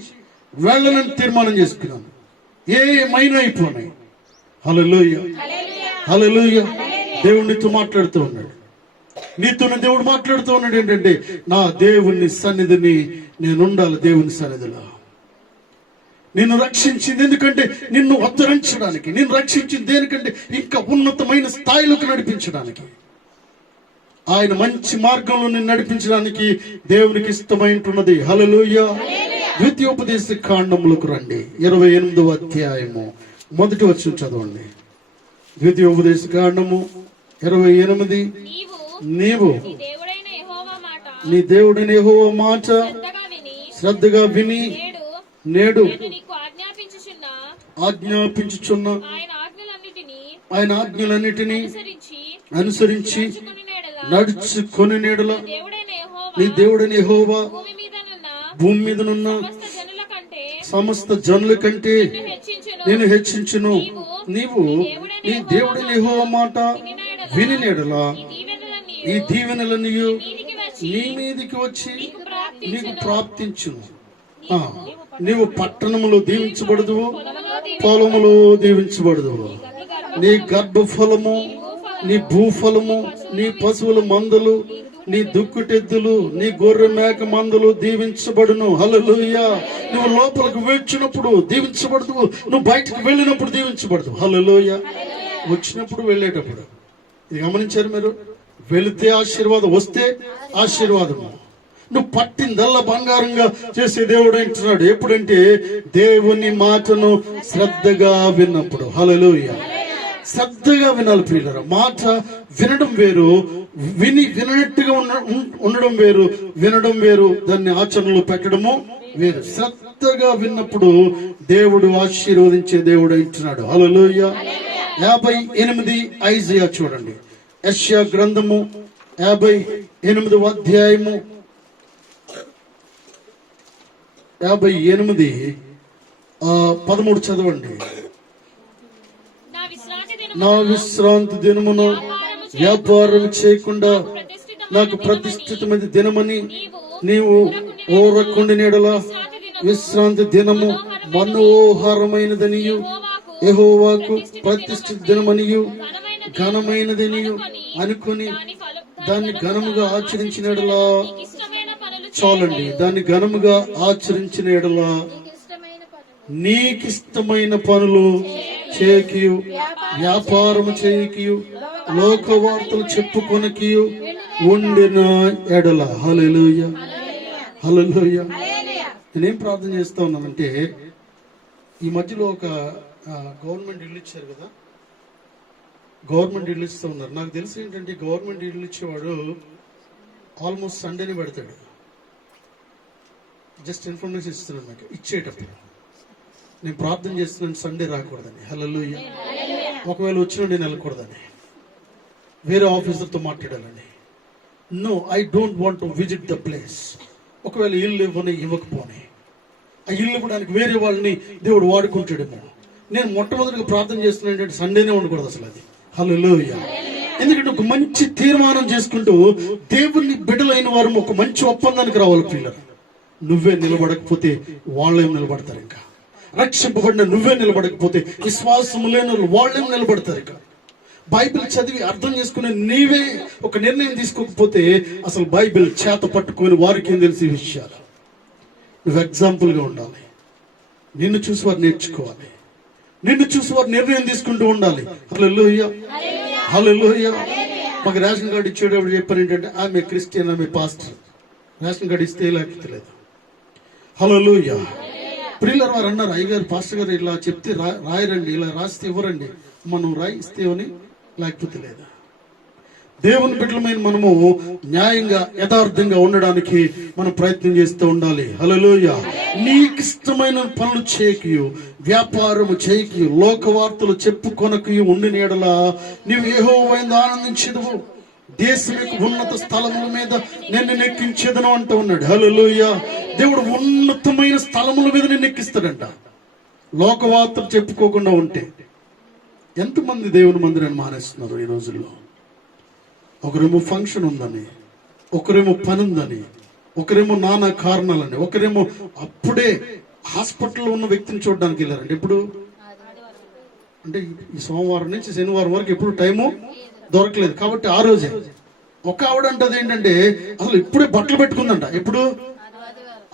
వెళ్ళనని తీర్మానం చేసుకున్నాను. ఏమైనా అయిపోయినాయి. హల్లెలూయా, హల్లెలూయా. దేవుడు నీతో మాట్లాడుతూ ఉన్నాడు. నీతోనే దేవుడు మాట్లాడుతూ ఉన్నాడు. ఏంటంటే నా దేవుని సన్నిధిని నేను ఉండాలి. దేవుని సన్నిధిలో నిన్ను రక్షించింది ఎందుకంటే నిన్ను ఉద్ధరించడానికి. నిన్ను రక్షించింది దేనికంటే ఇంకా ఉన్నతమైన స్థాయిలోకి నడిపించడానికి. ఆయన మంచి మార్గంలో నిన్ను నడిపించడానికి దేవునికి ఇష్టమైనటున్నది. హల్లెలూయా. ద్వితీయోపదేశ కాండములకు రండి, 28వ అధ్యాయము 1వ వచనం చదవండి. ద్వితీయోపదేశ కాండము 28. నీవు నీ దేవుడైన యెహోవా మాట శ్రద్ధగా విని నేడు ఆజ్ఞాపించుచున్న ఆయన ఆజ్ఞలన్నిటినీ అనుసరించి నడుచుకొని నేడల నీ దేవుడైన యెహోవా భూమి మీదనున్న సమస్త జనుల కంటే నేను హెచ్చించును. నీవు నీ దేవుడైన యెహోవా మాట విని నేడల ఈ దీవెనలన్నీ నీ మీదికి వచ్చి నీకు ప్రాప్తించును. నీవు పట్టణములో దీవించబడదు, పొలములో దీవించబడదు. నీ గర్భఫలము, నీ భూఫలము, నీ పశువుల మందలు, నీ దుక్కుటెద్దులు, నీ గొర్రె మేక మందలు దీవించబడును. హల్లెలూయా. నువ్వు లోపలికి వచ్చినప్పుడు దీవించబడదు, నువ్వు బయటకు వెళ్ళినప్పుడు దీవించబడదు. హల్లెలూయా. వచ్చినప్పుడు వెళ్ళేటప్పుడు ఇది గమనించారు మీరు? వెళితే ఆశీర్వాదం, వస్తే ఆశీర్వాదము. నువ్వు పట్టిందల్లా బంగారంగా చేసే దేవుడు అంటున్నాడు. ఎప్పుడంటే దేవుని మాటను శ్రద్ధగా విన్నప్పుడు. హల్లెలూయా. శ్రద్ధగా వినాలి ప్రియులారా. మాట వినడం వేరు, వినట్టుగా ఉండడం వేరు, వినడం వేరు, దాన్ని ఆచరణలో పెట్టడము వేరు. శ్రద్ధగా విన్నప్పుడు దేవుడు ఆశీర్వదించే దేవుడు అంటున్నాడు. హల్లెలూయా. 58 ఐజయా చూడండి. యెషయా గ్రంథము 58వ అధ్యాయము 58:13 చదవండి. నా విశ్రాంతి దినమున వ్యాపారం చేయకుండా నాకు ప్రతిష్ఠితమైన దినమని నీవు ఓరకుండి నీడల విశ్రాంతి దినము మనోహరమైనదనియు యెహోవాకు ప్రతిష్ఠిత దినమనియు ఘనమైనదనియు అనుకుని దాన్ని ఘనముగా ఆచరించిన ఎడలా చాలండి. దాన్ని ఘనముగా ఆచరించిన ఎడలా నీకిష్టమైన పనులు చేయకియు, వ్యాపారము చేయకియు, లోక వార్తలు చెప్పుకొనకియు ఉండిన ఎడల. హల్లెలూయా, హల్లెలూయా. నేనేం ప్రార్థన చేస్తా ఉన్నానంటే, ఈ మధ్యలో ఒక గవర్నమెంట్ ఇల్లు ఇచ్చారు కదా, గవర్నమెంట్ ఇల్లు ఇస్తూ ఉన్నారు. నాకు తెలిసి ఏంటంటే గవర్నమెంట్ ఇల్లు ఇచ్చేవాడు ఆల్మోస్ట్ సండేనే పెడతాడు. జస్ట్ ఇన్ఫర్మేషన్ ఇస్తున్నాను నాకు ఇచ్చేటప్పుడు. నేను ప్రార్థన చేస్తున్నాను సండే రాకూడదని. హల్లెలూయా. ఒకవేళ వచ్చినా నేను వెళ్ళకూడదని, వేరే ఆఫీసర్తో మాట్లాడాలని. No, I don't want to visit the place. ఒకవేళ ఇల్లు ఇవ్వకపోని ఆ ఇల్లు ఇవ్వడానికి వేరే వాళ్ళని దేవుడు వాడుకుంటాడేమో. నేను మొట్టమొదటిగా ప్రార్థన చేస్తున్నా ఏంటంటే సండేనే ఉండకూడదు అసలు అది. హల్లెలూయా. ఎందుకంటే ఒక మంచి తీర్మానం చేసుకుంటూ దేవుని బిడ్డలైన వారు ఒక మంచి ఒప్పందానికి రావాలి పిల్లలు. నువ్వే నిలబడకపోతే వాళ్ళేం నిలబడతారు? ఇంకా రక్షింపబడిన నువ్వే నిలబడకపోతే విశ్వాసం లేని వాళ్ళేం నిలబడతారు? ఇక బైబిల్ చదివి అర్థం చేసుకుని నీవే ఒక నిర్ణయం తీసుకోకపోతే అసలు బైబిల్ చేత పట్టుకుని వారికి ఏం తెలిసే విషయాలు. నువ్వు ఎగ్జాంపుల్గా ఉండాలి. నిన్ను చూసి వారు నేర్చుకోవాలి. నిన్ను చూసి వారు నిర్ణయం తీసుకుంటూ ఉండాలి. హల్లెలూయా, హల్లెలూయా. మాకు రేషన్ కార్డు ఇచ్చేటప్పుడు చెప్పారు ఏంటంటే ఆమె క్రిస్టియన్, ఆమె పాస్టర్. రేషన్ కార్డు ఇస్తే లేకపోతే లేదు. హల్లెలూయా. ప్రియులారా, వారు అన్నారు, అయ్యగారు పాస్టర్ గారు ఇలా చెప్తే రాయరండి, ఇలా రాస్తే ఇవ్వరండి. మనం రాయి ఇస్తేవని, లేకపోతే లేదా. దేవుని బిడ్డలమైన మనము న్యాయంగా యథార్థంగా ఉండడానికి మనం ప్రయత్నం చేస్తూ ఉండాలి. హల్లెలూయా. నీకు ఇష్టమైన పనులు చేయకియు, వ్యాపారము చేయకియు, లోక వార్తలు చెప్పుకొనకియు ఉండిన యెడల నీవు యెహోవాయందు ఆనందించెదవు. దేశం యొక్క ఉన్నత స్థలముల మీద నిన్ను నెక్కించేదను అంటూ ఉన్నాడు. హల్లెలూయా. దేవుడు ఉన్నతమైన స్థలముల మీద నిన్ను ఎక్కిస్తాడంట. లోక వార్తలు చెప్పుకోకుండా ఉంటే. ఎంతమంది దేవుని మందిరాన్ని మానేస్తున్నారు ఈ రోజుల్లో? ఒకరేమో ఫంక్షన్ ఉందని, ఒకరేమో పని ఉందని, ఒకరేమో నానా కారణాలని, ఒకరేమో అప్పుడే హాస్పిటల్లో ఉన్న వ్యక్తిని చూడడానికి వెళ్ళారండి. ఇప్పుడు అంటే ఈ సోమవారం నుంచి శనివారం వరకు ఎప్పుడు టైము దొరకలేదు కాబట్టి ఆ రోజే ఒక ఆవిడ అంటది ఏంటంటే అసలు ఇప్పుడే బట్టలు పెట్టుకుందంట. ఎప్పుడు?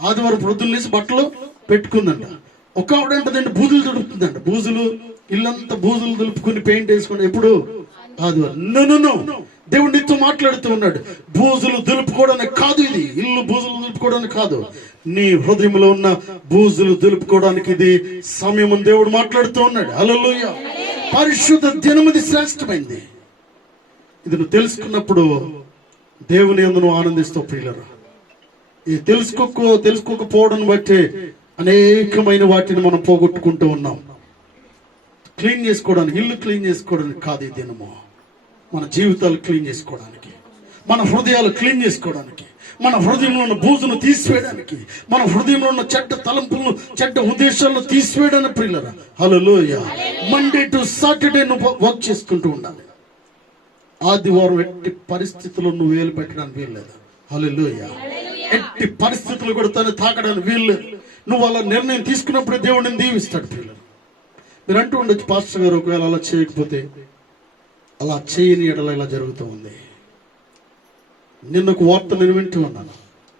ఆదివారం ప్రొద్దున లేసి బట్టలు పెట్టుకుందంట. ఒక ఆవిడ అంటదండి బూజులు దులుపుతుందంట. బూజులు ఇల్లంతా బూజులు దులుపుకుని పెయింట్ వేసుకుని ఎప్పుడు? ఆదివారం. నో దేవుడు నీతో మాట్లాడుతూ ఉన్నాడు. బూజులు దులుపుకోవడానికి కాదు ఇది. ఇల్లు బూజులు దులుపుకోవడానికి కాదు, నీ హృదయంలో ఉన్న బూజులు దులుపుకోవడానికి ఇది సమయం అని దేవుడు మాట్లాడుతూ ఉన్నాడు. హల్లెలూయా. పరిశుద్ధ దినం ఇది శ్రేష్టమైంది. ఇది నువ్వు తెలుసుకున్నప్పుడు దేవుని యందు నువ్వు ఆనందిస్తావు ప్రియులారా. ఇది తెలుసుకోకపోవడం బట్టి అనేకమైన వాటిని మనం పోగొట్టుకుంటూ ఉన్నాం. క్లీన్ చేసుకోవడానికి, ఇల్లు క్లీన్ చేసుకోవడానికి కాదు ఈ దినము. మన జీవితాలు క్లీన్ చేసుకోవడానికి, మన హృదయాలు క్లీన్ చేసుకోవడానికి, మన హృదయంలో ఉన్న బూజును తీసివేయడానికి, మన హృదయంలో ఉన్న చెడ్డ తలంపులను, చెడ్డ ఉద్దేశాలను తీసివేయడానికి ప్రియులారా. హల్లెలూయా. మండే టు సాటర్డే నువ్వు వర్క్ చేసుకుంటూ ఉండాలి. ఆదివారం ఎట్టి పరిస్థితుల్లో నువ్వు వేలు పెట్టడానికి వీల్లేదు. హల్లెలూయా. ఎట్టి పరిస్థితులు కూడా తను తాకడానికి వీల్లేదు. నువ్వు అలా నిర్ణయం తీసుకున్నప్పుడే దేవుడిని దీవిస్తాడు ప్రియులారా. మీరు అంటూ ఉండొచ్చు, పాస్టర్ గారు ఒకవేళ అలా చేయకపోతే, అలా చేయని ఎడల ఇలా జరుగుతూ ఉంది. నిన్న ఒక వార్త నేను వింటూ ఉన్నాను.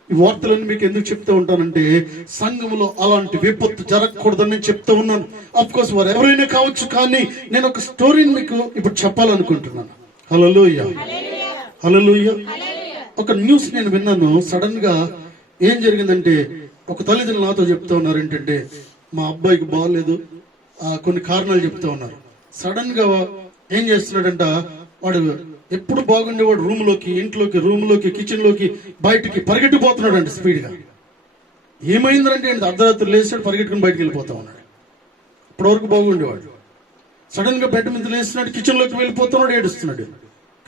ఈ వార్తలన్నీ మీకు ఎందుకు చెప్తూ ఉంటానంటే సంఘంలో అలాంటి విపత్తు జరగకూడదని నేను చెప్తూ ఉన్నాను. అఫ్ కోర్స్ వారు ఎవరైనా కావచ్చు, కానీ నేను ఒక స్టోరీని మీకు ఇప్పుడు చెప్పాలనుకుంటున్నాను. హల్లెలూయా, హల్లెలూయా. ఒక న్యూస్ నేను విన్నాను. సడన్ గా ఏం జరిగిందంటే, ఒక తల్లిదండ్రులు నాతో చెప్తూ ఉన్నారు ఏంటంటే, మా అబ్బాయికి బాగలేదు, కొన్ని కారణాలు చెప్తూ ఉన్నారు. సడన్ గా ఏం చేస్తున్నాడంట, వాడు ఎప్పుడు బాగుండేవాడు రూమ్లోకి కిచెన్ లోకి బయటికి పరిగెట్టిపోతున్నాడు అంట స్పీడ్ గా. ఏమైందంటే అర్ధరాత్రి లేచాడు, పరిగెట్టుకుని బయటకు వెళ్ళిపోతా ఉన్నాడు. ఇప్పటివరకు బాగుండేవాడు, సడన్ గా బెడ్ మీద లేస్తున్నాడు, కిచెన్ లోకి వెళ్ళిపోతున్నాడు, ఏడుస్తున్నాడు,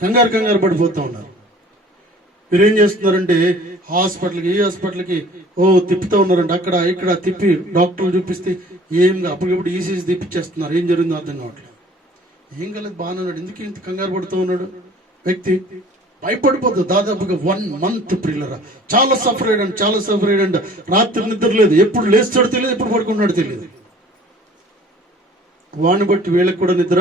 కంగారు పడిపోతా ఉన్నారు. మీరేం చేస్తున్నారంటే ఈ హాస్పిటల్కి తిప్పుతా ఉన్నారంటే, అక్కడ ఇక్కడ తిప్పి డాక్టర్లు చూపిస్తే ఏం అప్పటికప్పుడు ఈసీజీ తిప్పించేస్తున్నారు. ఏం జరిగిందో అర్థం కావట్లేదు. ఏం కాలేదు, బాగానే ఉన్నాడు, ఎందుకు ఇంత కంగారు పడుతూ ఉన్నాడు వ్యక్తి? భయపడిపోతుంది. దాదాపుగా 1 month ప్రియులరా చాలా సఫర్ అయ్యాడంట. రాత్రి నిద్ర లేదు, ఎప్పుడు లేస్తాడో తెలియదు, ఎప్పుడు పడుకుంటాడో తెలియదు. వాడిని బట్టి వీళ్ళకి కూడా నిద్ర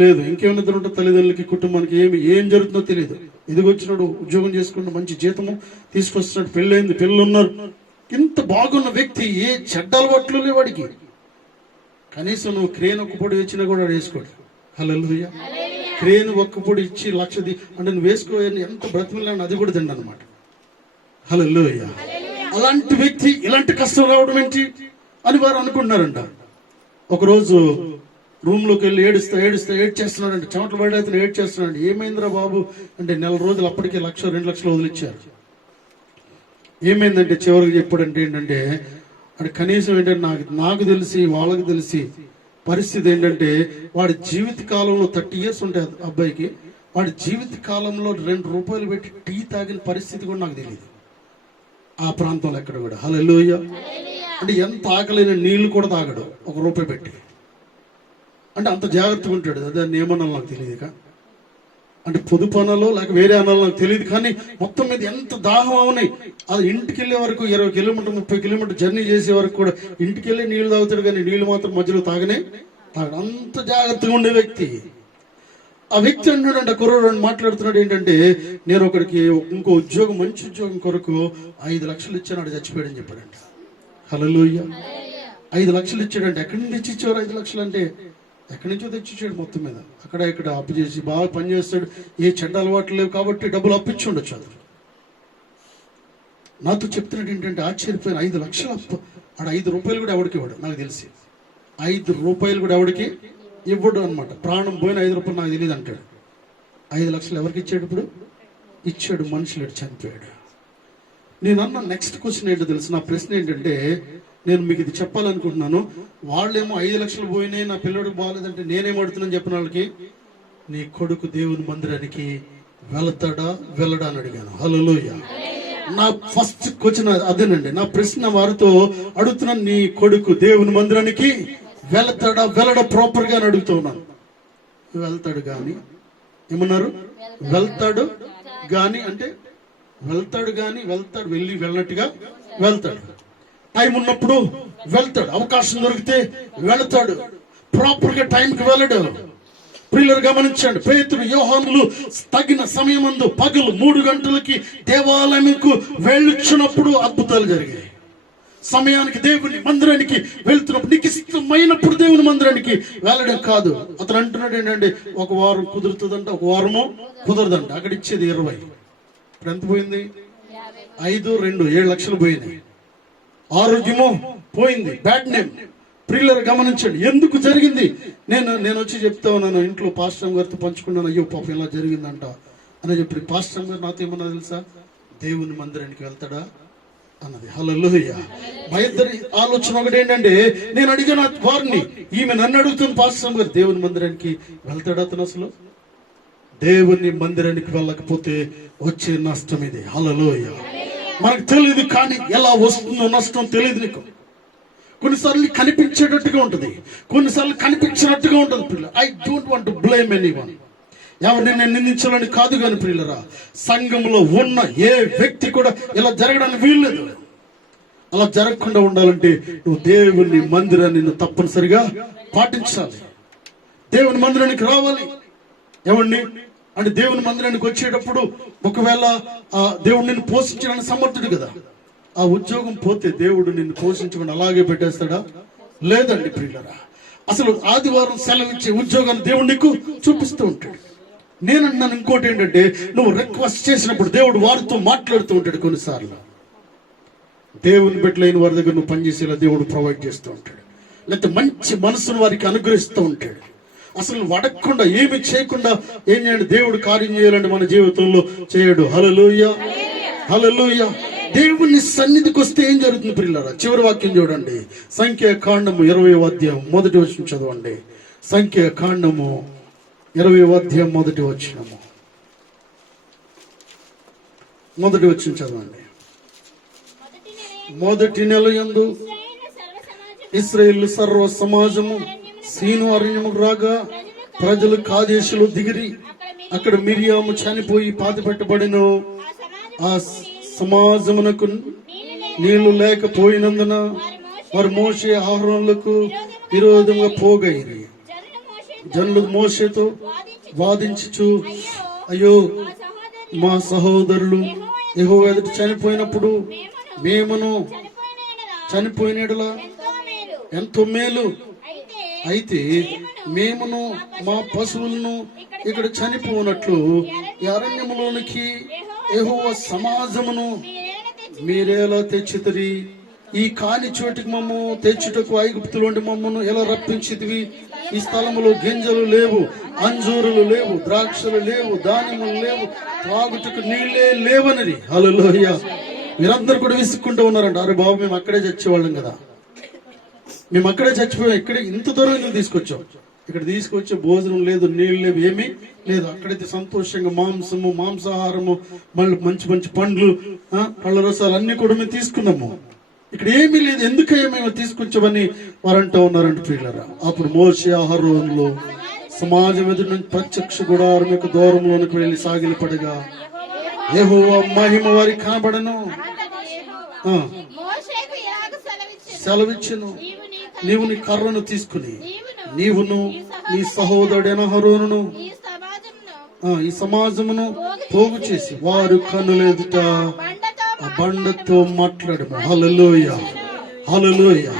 లేదు. ఇంకేం నిద్ర ఉంటుంది తల్లిదండ్రులకి, కుటుంబానికి? ఏం జరుగుతుందో తెలియదు. ఎదిగొచ్చినాడు, ఉద్యోగం చేసుకుంటూ మంచి జీతము తీసుకొస్తున్నాడు, పెళ్ళైంది, పిల్లలు ఉన్నారు. ఇంత బాగున్న వ్యక్తి ఏ చెడ్డ అలవాట్లు లేవు వాడికి. కనీసం నువ్వు క్రేన్ ఒక్కపొడి ఇచ్చినా కూడా వేసుకోడు. హల్లెలూయా. క్రేన్ ఒక్కపొడి ఇచ్చి అంటే నువ్వు వేసుకోని ఎంత బ్రతిమలాని అది కూడా తిండి అనమాట. హల్లెలూయా. అలాంటి వ్యక్తి ఇలాంటి కష్టం రావడం ఏంటి అని వారు అనుకుంటున్నారంట. ఒకరోజు రూమ్ లోకి వెళ్ళి ఏడ్చేస్తున్నాడు, చెమటలు పడేతను ఏడ్చేస్తున్నాడు. ఏమైందిరా బాబు అంటే, 4 రోజులు అప్పటికే 1,00,000 2 లక్షలు వదిలిచ్చారు. ఏమైందంటే చివరికి చెప్పాడంటే ఏంటంటే, అది కనీసం ఏంటంటే నాకు తెలిసి వాళ్ళకి తెలిసి పరిస్థితి ఏంటంటే, వాడి జీవిత కాలంలో 30 years ఉంటాయి అబ్బాయికి, వాడి జీవిత కాలంలో 2 రూపాయలు పెట్టి టీ తాగిన పరిస్థితి కూడా నాకు తెలియదు ఆ ప్రాంతంలో ఎక్కడ కూడా. హల్లెలూయా. అంటే ఎంత ఆకలైన నీళ్లు కూడా తాగడు 1 రూపాయి పెట్టి. అంటే అంత జాగ్రత్తగా ఉంటాడు. దాన్ని ఏమన్నా నాకు తెలియదు, అంటే పొదుపు అనాలో లేక వేరే అనాలో నాకు తెలియదు, కానీ మొత్తం మీద ఎంత దాహం అవునాయి. అది ఇంటికి వెళ్ళే వరకు 20 కిలోమీటర్ 30 కిలోమీటర్ జర్నీ చేసే వరకు కూడా ఇంటికి వెళ్ళి నీళ్లు తాగుతాడు, కానీ నీళ్లు మాత్రం మధ్యలో తాగడు. అంత జాగ్రత్తగా ఉండే వ్యక్తి. ఆ వ్యక్తి అంటాడంట, కుర్రాడు మాట్లాడుతున్నాడు ఏంటంటే, నేను ఒకడికి ఇంకో ఉద్యోగం, మంచి ఉద్యోగం కొరకు 5 లక్షలు ఇచ్చాను, చచ్చిపోయాడని చెప్పాడంట. హల్లెలూయా. 5 లక్షలు ఇచ్చాడంటే, ఎక్కడి నుంచి తెచ్చిచ్చారు 5 లక్షలు అంటే? ఎక్కడి నుంచో తెచ్చిచ్చాడు. మొత్తం మీద అక్కడ ఇక్కడ అప్పు చేసి బాగా పనిచేస్తాడు, ఏ చెడ్డ అలవాట్లు లేవు కాబట్టి డబ్బులు అప్పిచ్చి ఉండొచ్చు. అది నాతో చెప్తున్నాడు ఏంటంటే, ఆశ్చర్యపోయిన 5 లక్షలు అప్పు. ఆడ 5 రూపాయలు కూడా ఎవరికి ఇవ్వడు నాకు తెలిసి. 5 రూపాయలు కూడా ఎవరికి ఇవ్వడు అనమాట. ప్రాణం పోయిన 5 రూపాయలు నాకు తెలియదు అంటాడు. 5 లక్షలు ఎవరికి ఇచ్చాడు? ఇప్పుడు ఇచ్చాడు, మనుషులు చనిపోయాడు. నేను అన్న నెక్స్ట్ క్వశ్చన్ ఏంటో తెలుసు. నా ప్రశ్న ఏంటంటే, నేను మీకు ఇది చెప్పాలనుకుంటున్నాను. వాళ్ళేమో 5 లక్షలు పోయినాయి, నా పిల్లడికి బాగాలేదంటే నేనేం అడుగుతున్నాను చెప్పిన వాళ్ళకి, నీ కొడుకు దేవుని మందిరానికి వెళ్ళడా అని అడిగాను. హల్లెలూయా. నా ఫస్ట్ క్వశ్చన్ అదేనండి. నా ప్రశ్న వారితో అడుగుతున్నాను, నీ కొడుకు దేవుని మందిరానికి వెళ్ళడా ప్రాపర్ గా అని అడుగుతూ ఉన్నాను. వెళ్తాడు గాని ఏమన్నారు? వెళ్తాడు గాని అంటే వెళ్ళినట్టుగా వెళ్తాడు. టైం ఉన్నప్పుడు వెళ్తాడు, అవకాశం దొరికితే వెళ్తాడు, ప్రాపర్ గా టైంకి వెళ్ళడు. ప్రియులారా గమనించండి, పేతురు యోహానులు తగిన సమయమందు పగలు 3 గంటలకి దేవాలయంకు వెళ్ళుచున్నప్పుడు అద్భుతాలు జరిగాయి. సమయానికి దేవుని మందిరానికి వెళ్తున్నప్పుడు, నీకు ఇష్టమైనప్పుడు దేవుని మందిరానికి వెళ్ళడం కాదు. అతను అంటున్నాడు ఏంటంటే, 1 వారం కుదురుతుందంట, 1 వారము కుదరదంట. అక్కడ ఇచ్చేది 20. ఇప్పుడు ఎంత పోయింది? 5, 2, 7 లక్షలు పోయింది. ఆరోగ్యమో పోయింది, బ్యాడ్ నేమ్. ప్రియులారా గమనించండి, ఎందుకు జరిగింది? నేను వచ్చి చెప్తా ఉన్నాను, ఇంట్లో పాస్టర్ గారితో పంచుకున్నాను. అయ్యో పాపం ఇలా జరిగిందంట అని చెప్పి పాస్టర్ గారు నాతో ఏమన్నా తెలుసా, దేవుని మందిరానికి వెళ్తాడా అన్నది. హల్లెలూయా. మా ఇద్దరి ఆలోచన ఒకటి ఏంటంటే, నేను అడిగిన వారిని, ఈమె నన్ను అడుగుతుంది, పాస్టర్ గారు దేవుని మందిరానికి వెళ్తాడా అతను? అసలు దేవుని మందిరానికి వెళ్ళకపోతే వచ్చే నష్టం ఇది. హల్లెలూయా. మనకు తెలియదు, కానీ ఎలా వస్తుందో నష్టం తెలియదు. నీకు కొన్నిసార్లు కనిపించేటట్టుగా ఉంటుంది, కొన్నిసార్లు కనిపించినట్టుగా ఉంటుంది. పిల్లలు, I don't want to blame anyone. ఎవరిని నేను నిందించాలని కాదు, కానీ ప్రియులరా, సంఘంలో ఉన్న ఏ వ్యక్తి కూడా ఇలా జరగడానికి వీల్లేదు. అలా జరగకుండా ఉండాలంటే నువ్వు దేవుని మందిరాన్ని నువ్వు తప్పనిసరిగా పాటించాలి. దేవుని మందిరానికి రావాలి. ఎవరిని అంటే దేవుని మందిరానికి వచ్చేటప్పుడు ఒకవేళ దేవుడు నిన్ను పోషించడానికి సమర్థుడు కదా. ఆ ఉద్యోగం పోతే దేవుడు నిన్ను పోషించకుండా అలాగే పెట్టేస్తాడా? లేదండి ప్రియులరా. అసలు ఆదివారం సెలవు ఇచ్చే ఉద్యోగాన్ని దేవుడు నీకు చూపిస్తూ ఉంటాడు. నేనంటున్నాను ఇంకోటి ఏంటంటే, నువ్వు రిక్వెస్ట్ చేసినప్పుడు దేవుడు వారితో మాట్లాడుతూ ఉంటాడు. కొన్నిసార్లు దేవుని బిడ్డలైన వారి దగ్గర నువ్వు పనిచేసేలా దేవుడు ప్రొవైడ్ చేస్తూ ఉంటాడు. లేకపోతే మంచి మనసును వారికి అనుగ్రహిస్తూ ఉంటాడు. అసలు అడగకుండా ఏమి చేయకుండా ఏం చేయండి, దేవుడు కార్యం చేయాలంటే మన జీవితంలో చేయడు. హల్లెలూయా, హల్లెలూయా. దేవుని సన్నిధికి వస్తే ఏం జరుగుతుంది ప్రియులారా? చివరి వాక్యం చూడండి, సంఖ్యాకాండము 20వ అధ్యాయం 1వ వచనం చదవండి. సంఖ్యాకాండము 20వ అధ్యాయం 1వ వచనము 1వ వచనం చదవండి. మొదటి నెల యందు ఇశ్రాయేలు సర్వ సమాజము సీను అరణ్యముకు రాగా ప్రజలు కాదేశులు దిగిరి. అక్కడ మిరియాము చనిపోయి పాతి పెట్టబడిన ఆ సమాజమునకు నీళ్లు లేకపోయినందున వారు మోషే అహరోనులకు విరోధంగా పోగైరి. జనులు మోషేతో వాదించుచు, అయ్యో మా సహోదరులు యెహోవా ఎదుట చనిపోయినప్పుడు మేమును చనిపోయినలా ఎంతో మేలు. అయితే మేమును మా పశువులను ఇక్కడ చనిపోనట్లు ఈ అరణ్యములోనికి యెహోవా సమాజమును మీరేలా తెచ్చితిరి? ఈ కాని చోటికి మమ్ము తెచ్చుటకు ఐగుప్తులోండి మమ్మను ఎలా రప్పించితివి? ఈ స్థలములో గింజలు లేవు, అంజూరులు లేవు, ద్రాక్షలు లేవు, ధాన్యములు లేవు, త్రాగుటకు నీళ్లే లేవనరి. హల్లెలూయా. మీరందరూ కూడా విసుక్కుంటూ ఉన్నారంట, అరే బాబు మేము అక్కడే చచ్చేవాళ్ళం కదా, మేము అక్కడే చచ్చిపోయాం, ఇక్కడే ఇంత దూరం తీసుకొచ్చాం, ఇక్కడ తీసుకొచ్చే భోజనం లేదు, నీళ్ళు లేవు, ఏమీ లేదు. అక్కడైతే సంతోషంగా మాంసము, మాంసాహారము, మళ్ళీ మంచి మంచి పండ్లు, పళ్ళ రసాలు అన్ని కూడా మేము తీసుకున్నాము. ఇక్కడ ఏమీ లేదు, ఎందుకయ్యా మేము తీసుకొచ్చామని వారు అంటూ ఉన్నారంట ప్రియులారా. అప్పుడు మోషే అహరోనులు సమాజం ఎదురు నుంచి ప్రత్యక్ష గుడారం యొక్క దూరంలోనికి వెళ్ళి సాగిలి పడగా యెహోవా మహిమ వారికి కనబడను. సెలవిచ్చును, నీవు నీ కర్రను తీసుకుని నీవును నీ సహోదరుడైన అహరోనును ఈ సమాజమును పోగు చేసి వారు కన్నులెదుట ఆ బండతో మాట్లాడము. హల్లెలూయా, హల్లెలూయా.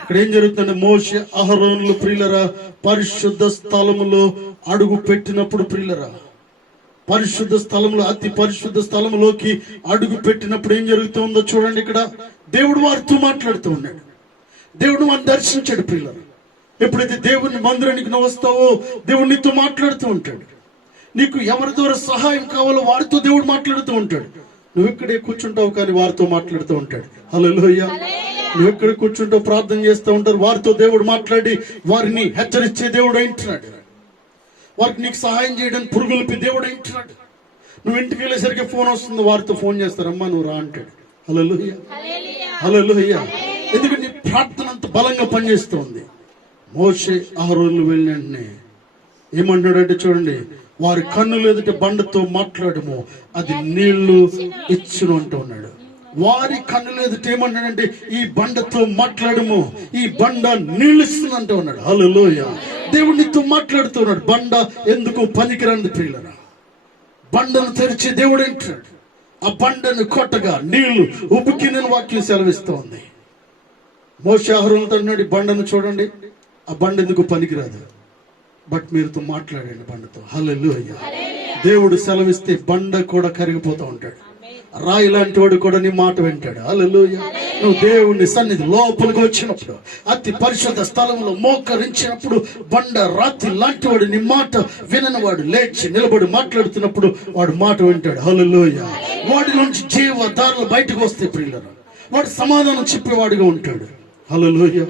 ఇక్కడ ఏం జరుగుతుందంటే, మోషే అహరోనులు ప్రియులరా పరిశుద్ధ స్థలములో అడుగు పెట్టినప్పుడు, ప్రియులరా పరిశుద్ధ స్థలంలో, అతి పరిశుద్ధ స్థలంలోకి అడుగు పెట్టినప్పుడు ఏం జరుగుతుందో చూడండి. ఇక్కడ దేవుడు వారితో మాట్లాడుతూ ఉన్నాడు. దేవుడు వారిని దర్శించాడు. ప్రియులరా, ఎప్పుడైతే దేవుని మందిరానికి నువ్వు వస్తావో దేవుడు నీతో మాట్లాడుతూ ఉంటాడు. నీకు ఎవరి ద్వారా సహాయం కావాలో వారితో దేవుడు మాట్లాడుతూ ఉంటాడు. నువ్వు ఇక్కడే కూర్చుంటావు, కానీ వారితో మాట్లాడుతూ ఉంటాడు. హల్లెలూయా. నువ్వు ఎక్కడ కూర్చుంటావు, ప్రార్థన చేస్తూ ఉంటారు, వారితో దేవుడు మాట్లాడి వారిని హెచ్చరించే దేవుడు అయింటున్నాడు. వారికి నీకు సహాయం చేయడానికి పురుగులిపి దేవుడు అయింటున్నాడు. నువ్వు ఇంటికి వెళ్ళేసరికి ఫోన్ వస్తుంది, వారితో ఫోన్ చేస్తారమ్మా నువ్వు రా అంటాడు. హల్లెలూయా, హల్లెలూయా. ఎందుకంటే నీ ప్రార్థన అంత బలంగా పనిచేస్తుంది. మోషే అహరోనులు వెళ్ళిన వెంటనే ఏమంటున్నాడంటే చూడండి, వారి కన్నులు ఎదుట బండతో మాట్లాడము, అది నీళ్లు ఇచ్చును అంటూ ఉన్నాడు. వారి కన్నుల ఎదుట ఏమన్నాడంటే ఈ బండతో మాట్లాడము, ఈ బండ నీళ్ళిస్తుందంటూ ఉన్నాడు. హల్లెలూయా. దేవుడు నీతో మాట్లాడుతూ ఉన్నాడు. బండ ఎందుకు పనికిరాని ప్రియులరా, బండను తెరిచి దేవుడు అంటాడు, ఆ బండను కొట్టగా నీళ్లు ఉబికిన వాక్యం సెలవిస్తోంది. మోషే అహరోనుతో అన్నాడు, బండను చూడండి, ఆ బండ ఎందుకు పనికిరాదు, బట్ మీరుతో మాట్లాడండి బండతో. హల్లెలూయా. దేవుడు సెలవిస్తే బండ కూడా కరిగిపోతూ ఉంటాడు. రాయి లాంటి వాడు కూడా నీ మాట వింటాడు. హల్లెలూయా. నువ్వు దేవుని సన్నిధి లోపలికి వచ్చినప్పుడు, అతి పరిశుద్ధ స్థలంలో మోకరించినప్పుడు, బండ రాతి లాంటి వాడు నీ మాట వినని వాడు లేచి నిలబడి మాట్లాడుతున్నప్పుడు వాడు మాట వింటాడు. హల్లెలూయా. వాడి నుంచి జీవధారలు బయటకు వస్తే ప్రియులరా, వాడు సమాధానం చెప్పేవాడిగా ఉంటాడు. హల్లెలూయా.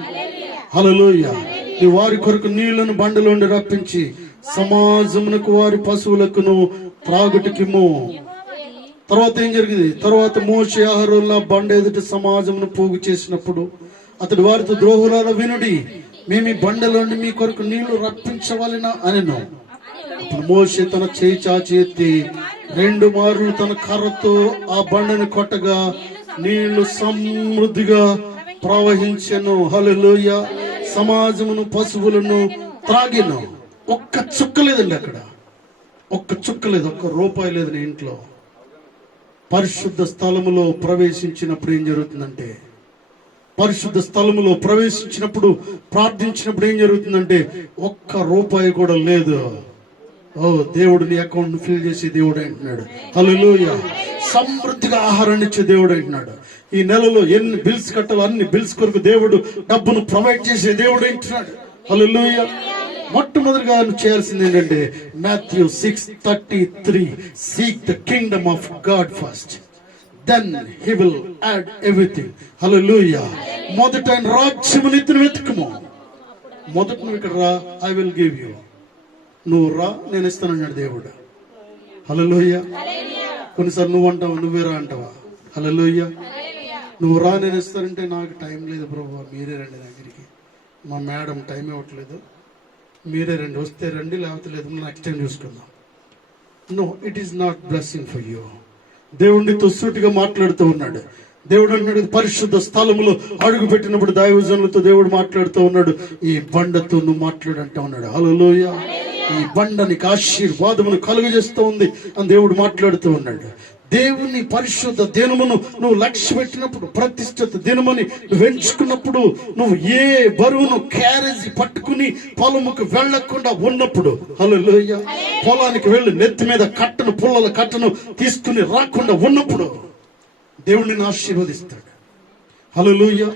హల్లెలూయా. నీ వారి కొరకు నీళ్లను బండలోండి రప్పించి సమాజమునకు వారి పశువులకును త్రాగుటికిము. తర్వాత ఏం జరిగింది? తర్వాత మోషే అహరోనుల బండ ఎదుట సమాజమును పోగు చేసినప్పుడు అతడు వారితో, ద్రోహులారా వినుడి, మేము ఈ బండలోండి మీ కొరకు నీళ్లు రప్పించవలెనా అనెను. అప్పుడు మోషే తన చేయి చాచి ఎత్తి 2 మార్లు తన కర్రతో ఆ బండను కొట్టగా నీళ్లు సమృద్ధిగా ప్రవహించెను. హల్లెలూయా. సమాజమును పశువులను త్రాగిను. ఒక్క చుక్క లేదండి అక్కడ, ఒక్క చుక్క లేదు, ఒక్క రూపాయి లేదు నీ ఇంట్లో. పరిశుద్ధ స్థలములో ప్రవేశించినప్పుడు ఏం జరుగుతుందంటే, పరిశుద్ధ స్థలములో ప్రవేశించినప్పుడు ప్రార్థించినప్పుడు ఏం జరుగుతుందంటే ఒక్క రూపాయి కూడా లేదు. ఓ దేవుడు నీ అకౌంట్ ఫిల్ చేసి దేవుడు అంటున్నాడు. హల్లెలూయా. సమృద్ధిగా ఆహారాన్ని ఇచ్చే దేవుడు అంటున్నాడు. ఈ నెలలో ఎన్ని బిల్స్ కట్టాలో అన్ని బిల్స్ కొరకు దేవుడు డబ్బును ప్రొవైడ్ చేసే దేవుడు అంటున్నాడు. హల్లెలూయా. మొట్టమొదటిగా చేయాల్సింది ఏంటంటే Matthew 6:33, seek the kingdom of God first, then he will add everything. హల్లెలూయా. మొదట ఆయన రాజ్యము నీతిని వెతుకుము. మొదట నువ్వు ఇక్కడ రా, ఐ విల్ గివ్ యూ. నువ్వు రా, నేను ఇస్తానన్నాడు దేవుడు. హల్లెలూయా. కొన్నిసార్లు నువ్వు అంటావా, నువ్వే రా అంటావా? హల్లెలూయా. నువ్వు రా, నేను ఇస్తానంటే నాకు టైం లేదు ప్రభు, మీరే రండి దగ్గరికి, మా మేడం టైం ఇవ్వట్లేదు, మీరే రండి, వస్తే రండి, లేకపోతే లేదు, నెక్స్ట్ టైం చూసుకుందాం. No, it is not blessing for you. దేవుడితో సూటిగా మాట్లాడుతూ ఉన్నాడు. దేవుడు అన్నాడు, పరిశుద్ధ స్థలములో అడుగు పెట్టినప్పుడు దైవజనులతో దేవుడు మాట్లాడుతూ ఉన్నాడు, ఈ బండతో నువ్వు మాట్లాడంటా ఉన్నాడు. హల్లెలూయా. ఈ బండ నీకు ఆశీర్వాదమును కలుగజేస్తూ ఉంది అని దేవుడు మాట్లాడుతూ ఉన్నాడు. దేవుని పరిశుద్ధ దినమును నువ్వు లక్ష్య పెట్టినప్పుడు, ప్రతిష్ఠిత దినమని నువ్వు ఎంచుకున్నప్పుడు, నువ్వు ఏ బరువును క్యారేజీ పట్టుకుని పొలముకు వెళ్లకుండా ఉన్నప్పుడు, హల్లెలూయా, పొలానికి వెళ్ళి నెత్తి మీద కట్టను, పుల్లల కట్టను తీసుకుని రాకుండా ఉన్నప్పుడు దేవుడు నిన్ను ఆశీర్వదిస్తాడు. హల్లెలూయా.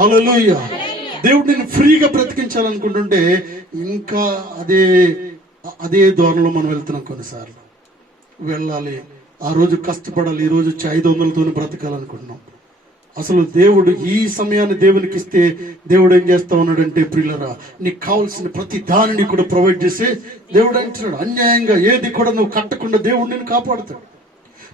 హల్లెలూయా. దేవుడు నిన్ను ఫ్రీగా బ్రతికించాలనుకుంటుంటే ఇంకా అదే ధోరణిలో మనం వెళ్తున్నాం. కొన్నిసార్లు వెళ్ళాలి, ఆ రోజు కష్టపడాలి, ఈ రోజు 500లతో బ్రతకాలనుకుంటున్నాం. అసలు దేవుడు ఈ సమయాన్ని దేవునికి ఇస్తే దేవుడు ఏం చేస్తా ఉన్నాడంటే, ప్రియులరా, నీకు కావాల్సిన ప్రతి దానిని కూడా ప్రొవైడ్ చేసి దేవుడు అంటున్నాడు, అన్యాయంగా ఏది కూడా నువ్వు కట్టకుండా దేవుడు నిన్ను కాపాడుతాడు.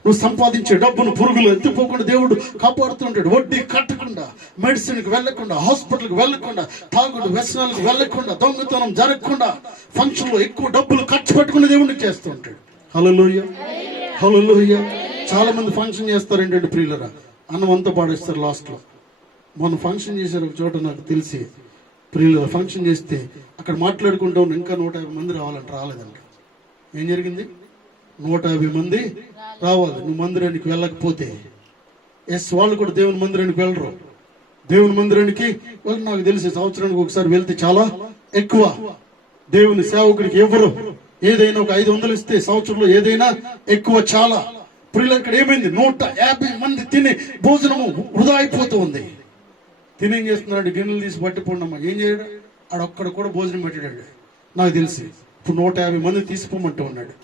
నువ్వు సంపాదించే డబ్బును పురుగులు ఎత్తిపోకుండా దేవుడు కాపాడుతుంటాడు. వడ్డీ కట్టకుండా, మెడిసిన్కి వెళ్లకుండా, హాస్పిటల్కి వెళ్లకుండా, తాగుడు వ్యసనాలకు వెళ్లకుండా, దొంగతనం జరగకుండా, ఫంక్షన్లో ఎక్కువ డబ్బులు ఖర్చు పెట్టుకుని దేవుడికి చేస్తూ ఉంటాడు. హల్లెలూయా. హల్లెలూయా. చాలా మంది ఫంక్షన్ చేస్తారు ఏంటంటే ప్రియులరా, అన్నం అంతా పాడేస్తారు లాస్ట్ లో. మొన్న ఫంక్షన్ చేశారు ఒక చోట, నాకు తెలిసి ప్రియులరా, ఫంక్షన్ చేస్తే అక్కడ మాట్లాడుకుంటూ ఉన్న ఇంకా 150 మంది రావాలంట, రాలేదంట. ఏం జరిగింది? 150 మంది రావాలి. నువ్వు మందిరానికి వెళ్ళకపోతే, వాళ్ళు కూడా దేవుని మందిరానికి వెళ్ళరు. దేవుని మందిరానికి వాళ్ళు నాకు తెలిసి సంవత్సరానికి ఒకసారి వెళ్తే చాలా ఎక్కువ. దేవుని సేవకుడికి ఎవరు ఏదైనా ఒక 500 ఇస్తే సంవత్సరంలో ఏదైనా ఎక్కువ చాలా. ప్రియులు, ఇక్కడ ఏమైంది? 150 మంది తినే భోజనము వృధా అయిపోతూ ఉంది. తినేం చేస్తున్నాడు? గిన్నెలు తీసి పట్టిపోండమ్మా. ఏం చేయడు? ఆడొక్కడ కూడా భోజనం పెట్టాడు. నాకు తెలిసి ఇప్పుడు 150 మంది తీసిపోమంటూ ఉన్నాడు.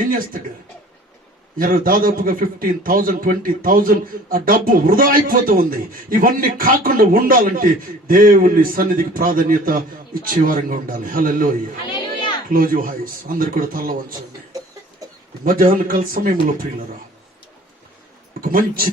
ఏం చేస్తాడు? దాదాపుగా 15,000 20,000 ఆ డబ్బు వృధా అయిపోతూ ఉంది. ఇవన్నీ కాకుండా ఉండాలంటే దేవుని సన్నిధికి ప్రాధాన్యత ఇచ్చేవారంగా ఉండాలి. హల్లెలూయా. Close your eyes. అందరు కూడా తల్ల వంచండి. మధ్యాహ్న కాల సమయంలో ప్రియులరా, ఒక మంచి